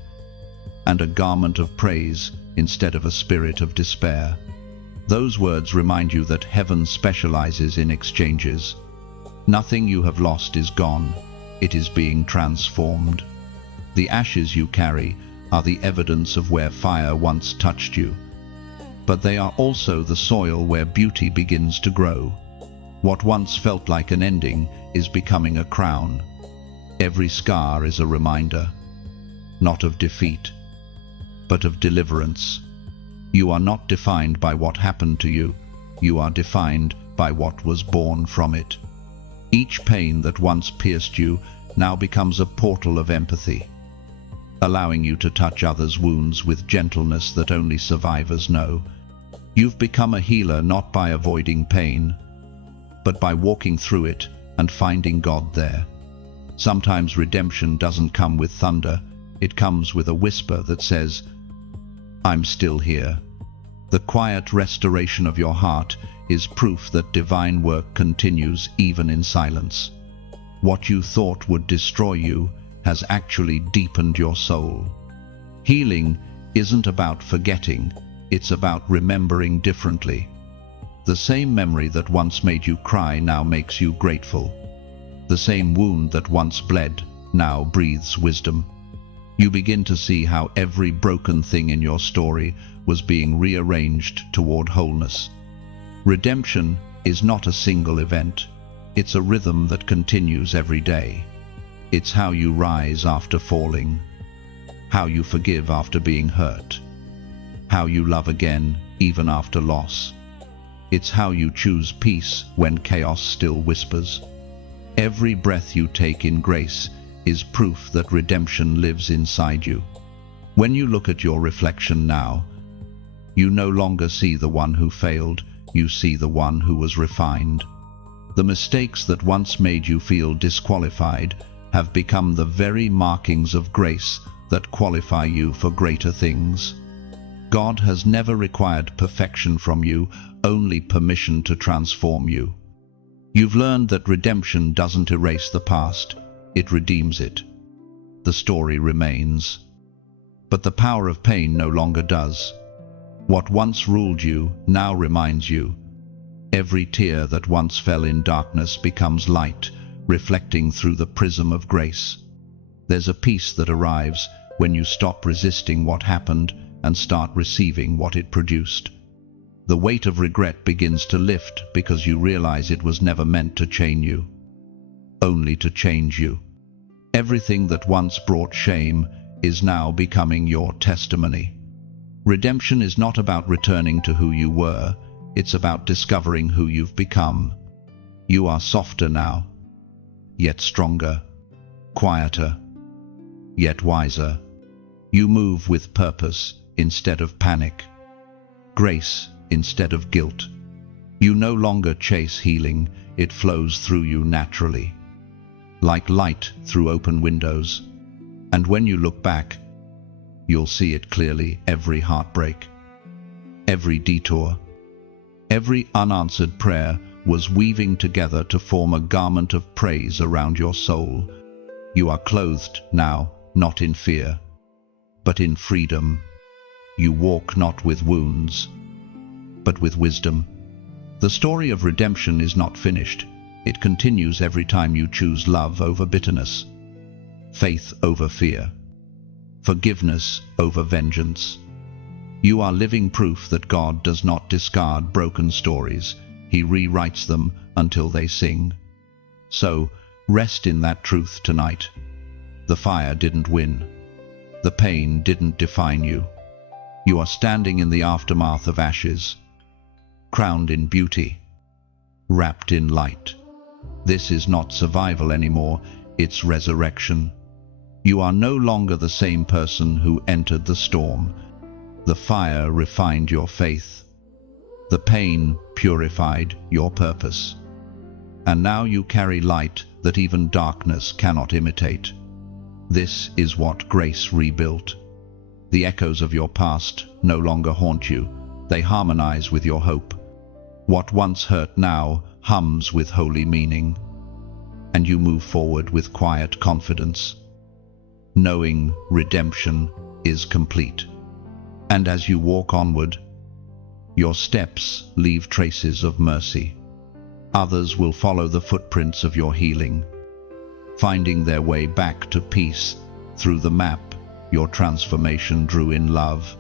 and a garment of praise instead of a spirit of despair. Those words remind you that heaven specializes in exchanges. Nothing you have lost is gone, it is being transformed. The ashes you carry are the evidence of where fire once touched you, but they are also the soil where beauty begins to grow. What once felt like an ending is becoming a crown. Every scar is a reminder, not of defeat, but of deliverance. You are not defined by what happened to you, you are defined by what was born from it. Each pain that once pierced you now becomes a portal of empathy, allowing you to touch others' wounds with gentleness that only survivors know. You've become a healer not by avoiding pain, but by walking through it and finding God there. Sometimes redemption doesn't come with thunder, it comes with a whisper that says, I'm still here. The quiet restoration of your heart is proof that divine work continues even in silence. What you thought would destroy you has actually deepened your soul. Healing isn't about forgetting, it's about remembering differently. The same memory that once made you cry now makes you grateful. The same wound that once bled now breathes wisdom. You begin to see how every broken thing in your story was being rearranged toward wholeness. Redemption is not a single event, it's a rhythm that continues every day. It's how you rise after falling, how you forgive after being hurt, how you love again even after loss. It's how you choose peace when chaos still whispers. Every breath you take in grace is proof that redemption lives inside you. When you look at your reflection now, you no longer see the one who failed, you see the one who was refined. The mistakes that once made you feel disqualified have become the very markings of grace that qualify you for greater things. God has never required perfection from you, only permission to transform you. You've learned that redemption doesn't erase the past, it redeems it. The story remains. But the power of pain no longer does. What once ruled you now reminds you. Every tear that once fell in darkness becomes light, reflecting through the prism of grace. There's a peace that arrives when you stop resisting what happened and start receiving what it produced. The weight of regret begins to lift because you realize it was never meant to chain you, only to change you. Everything that once brought shame is now becoming your testimony. Redemption is not about returning to who you were, it's about discovering who you've become. You are softer now, yet stronger, quieter, yet wiser. You move with purpose instead of panic, grace instead of guilt. You no longer chase healing, it flows through you naturally, like light through open windows. And when you look back, you'll see it clearly: every heartbreak, every detour, every unanswered prayer was weaving together to form a garment of praise around your soul. You are clothed now, not in fear, but in freedom. You walk not with wounds, but with wisdom. The story of redemption is not finished. It continues every time you choose love over bitterness, faith over fear, forgiveness over vengeance. You are living proof that God does not discard broken stories. He rewrites them until they sing. So, rest in that truth tonight. The fire didn't win. The pain didn't define you. You are standing in the aftermath of ashes, crowned in beauty, wrapped in light. This is not survival anymore, it's resurrection. You are no longer the same person who entered the storm. The fire refined your faith. The pain purified your purpose. And now you carry light that even darkness cannot imitate. This is what grace rebuilt. The echoes of your past no longer haunt you. They harmonize with your hope. What once hurt now hums with holy meaning. And you move forward with quiet confidence, knowing redemption is complete. And as you walk onward, your steps leave traces of mercy. Others will follow the footprints of your healing, finding their way back to peace through the map your transformation drew in love.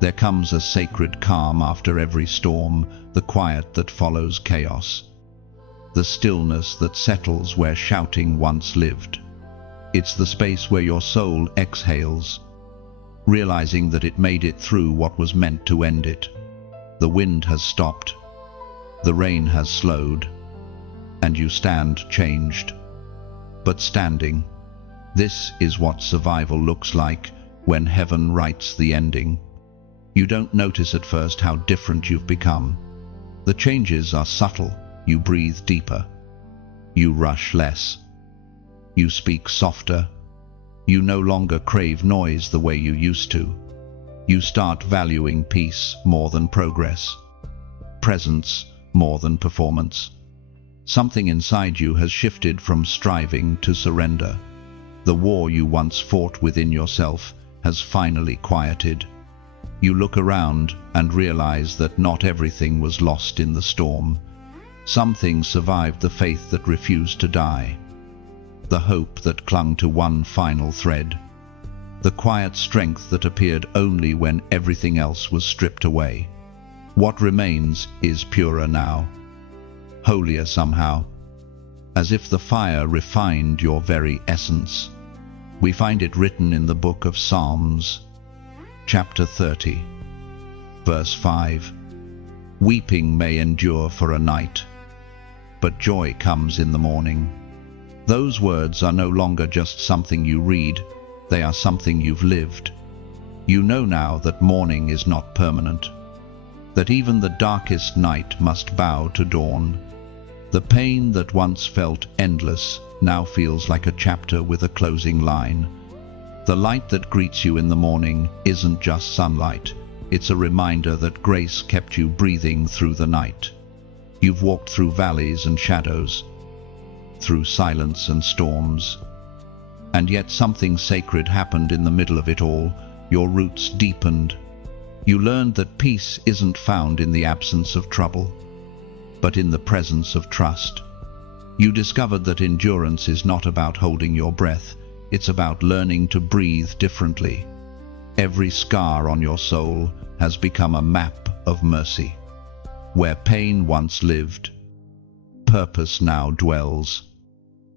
There comes a sacred calm after every storm, the quiet that follows chaos, the stillness that settles where shouting once lived. It's the space where your soul exhales, realizing that it made it through what was meant to end it. The wind has stopped, the rain has slowed, and you stand changed, but standing. This is what survival looks like when heaven writes the ending. You don't notice at first how different you've become. The changes are subtle. You breathe deeper. You rush less. You speak softer. You no longer crave noise the way you used to. You start valuing peace more than progress, presence more than performance. Something inside you has shifted from striving to surrender. The war you once fought within yourself has finally quieted. You look around and realize that not everything was lost in the storm. Some things survived the faith that refused to die, the hope that clung to one final thread, the quiet strength that appeared only when everything else was stripped away. What remains is purer now, holier somehow, as if the fire refined your very essence. We find it written in the book of Psalms, chapter 30, verse 5. Weeping may endure for a night, but joy comes in the morning. Those words are no longer just something you read, they are something you've lived. You know now that morning is not permanent, that even the darkest night must bow to dawn. The pain that once felt endless now feels like a chapter with a closing line. The light that greets you in the morning isn't just sunlight, it's a reminder that grace kept you breathing through the night. You've walked through valleys and shadows, through silence and storms. And yet something sacred happened in the middle of it all. Your roots deepened. You learned that peace isn't found in the absence of trouble, but in the presence of trust. You discovered that endurance is not about holding your breath, it's about learning to breathe differently. Every scar on your soul has become a map of mercy. Where pain once lived, purpose now dwells.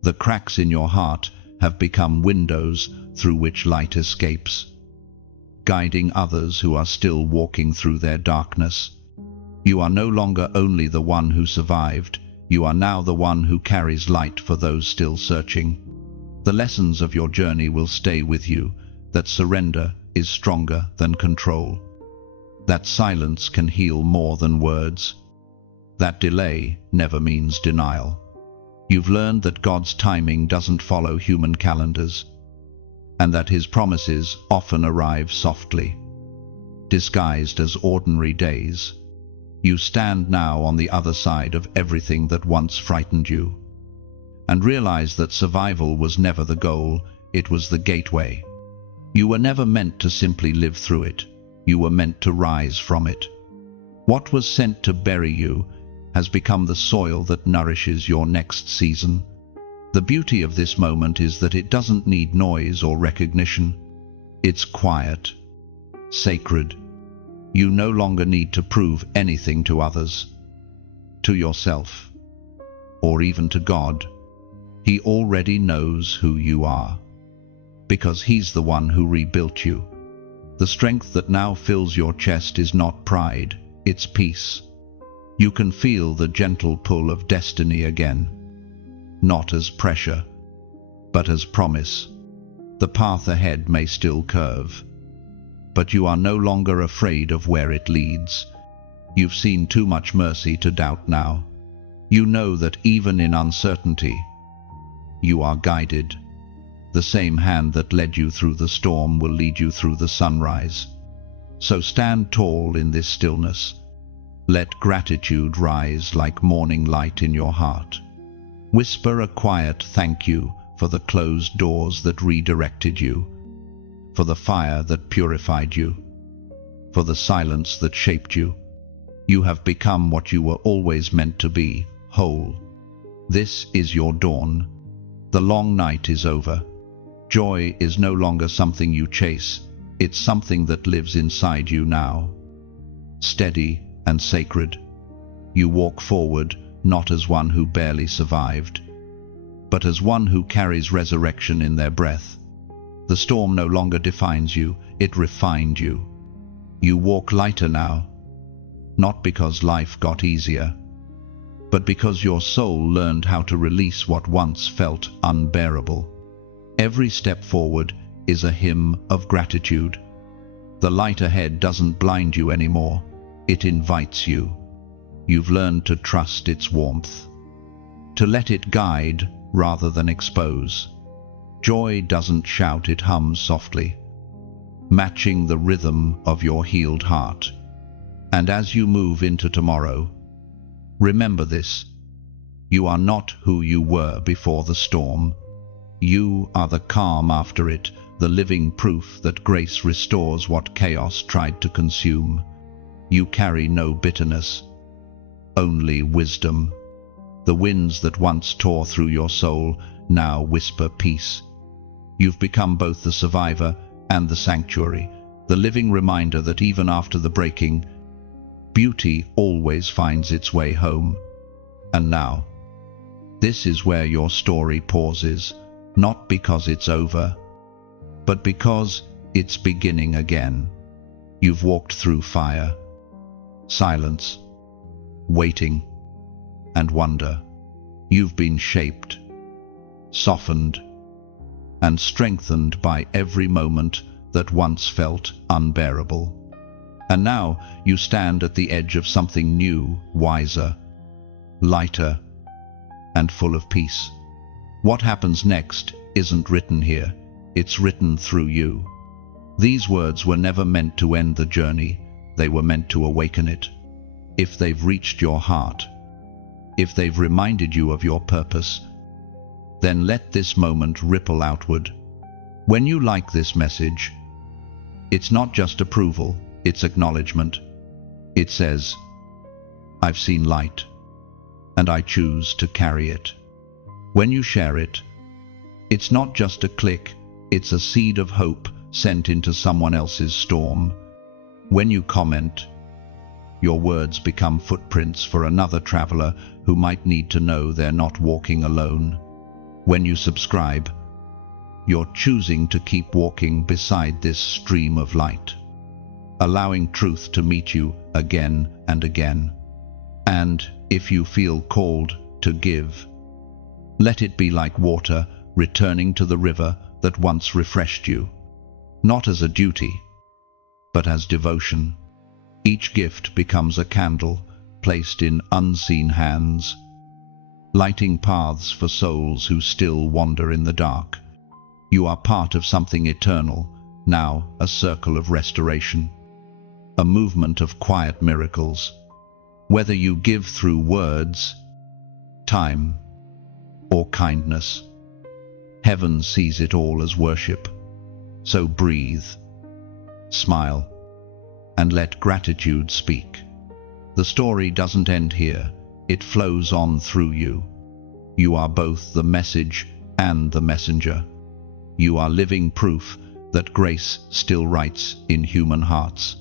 The cracks in your heart have become windows through which light escapes, guiding others who are still walking through their darkness. You are no longer only the one who survived, you are now the one who carries light for those still searching. The lessons of your journey will stay with you, that surrender is stronger than control, that silence can heal more than words, that delay never means denial. You've learned that God's timing doesn't follow human calendars, and that His promises often arrive softly, disguised as ordinary days. You stand now on the other side of everything that once frightened you, and realize that survival was never the goal, it was the gateway. You were never meant to simply live through it, you were meant to rise from it. What was sent to bury you has become the soil that nourishes your next season. The beauty of this moment is that it doesn't need noise or recognition. It's quiet, sacred. You no longer need to prove anything to others, to yourself, or even to God. He already knows who you are, because He's the one who rebuilt you. The strength that now fills your chest is not pride, it's peace. You can feel the gentle pull of destiny again, not as pressure, but as promise. The path ahead may still curve, but you are no longer afraid of where it leads. You've seen too much mercy to doubt now. You know that even in uncertainty, you are guided. The same hand that led you through the storm will lead you through the sunrise. So stand tall in this stillness. Let gratitude rise like morning light in your heart. Whisper a quiet thank you for the closed doors that redirected you, for the fire that purified you, for the silence that shaped you. You have become what you were always meant to be, whole. This is your dawn. The long night is over. Joy is no longer something you chase, it's something that lives inside you now. Steady and sacred, you walk forward not as one who barely survived, but as one who carries resurrection in their breath. The storm no longer defines you, it refined you. You walk lighter now, not because life got easier, but because your soul learned how to release what once felt unbearable. Every step forward is a hymn of gratitude. The light ahead doesn't blind you anymore, it invites you. You've learned to trust its warmth, to let it guide rather than expose. Joy doesn't shout, it hums softly, matching the rhythm of your healed heart. And as you move into tomorrow, remember this: you are not who you were before the storm. You are the calm after it, the living proof that grace restores what chaos tried to consume. You carry no bitterness, only wisdom. The winds that once tore through your soul now whisper peace. You've become both the survivor and the sanctuary, the living reminder that even after the breaking, beauty always finds its way home. And now, This is where your story pauses, not because it's over, but because it's beginning again. You've walked through fire, silence, waiting, and wonder. You've been shaped, softened, and strengthened by every moment that once felt unbearable. And now you stand at the edge of something new, wiser, lighter, and full of peace. What happens next isn't written here, it's written through you. These words were never meant to end the journey, they were meant to awaken it. If they've reached your heart, if they've reminded you of your purpose, then let this moment ripple outward. When you like this message, it's not just approval, it's acknowledgement. It says, I've seen light, and I choose to carry it. When you share it, it's not just a click, it's a seed of hope sent into someone else's storm. When you comment, your words become footprints for another traveler who might need to know they're not walking alone. When you subscribe, you're choosing to keep walking beside this stream of light, allowing truth to meet you again and again. And if you feel called to give, let it be like water returning to the river that once refreshed you, not as a duty, but as devotion. Each gift becomes a candle placed in unseen hands, lighting paths for souls who still wander in the dark. You are part of something eternal, now a circle of restoration, a movement of quiet miracles. Whether you give through words, time, or kindness, heaven sees it all as worship. So breathe, smile, and let gratitude speak. The story doesn't end here, it flows on through you. You are both the message and the messenger. You are living proof that grace still writes in human hearts.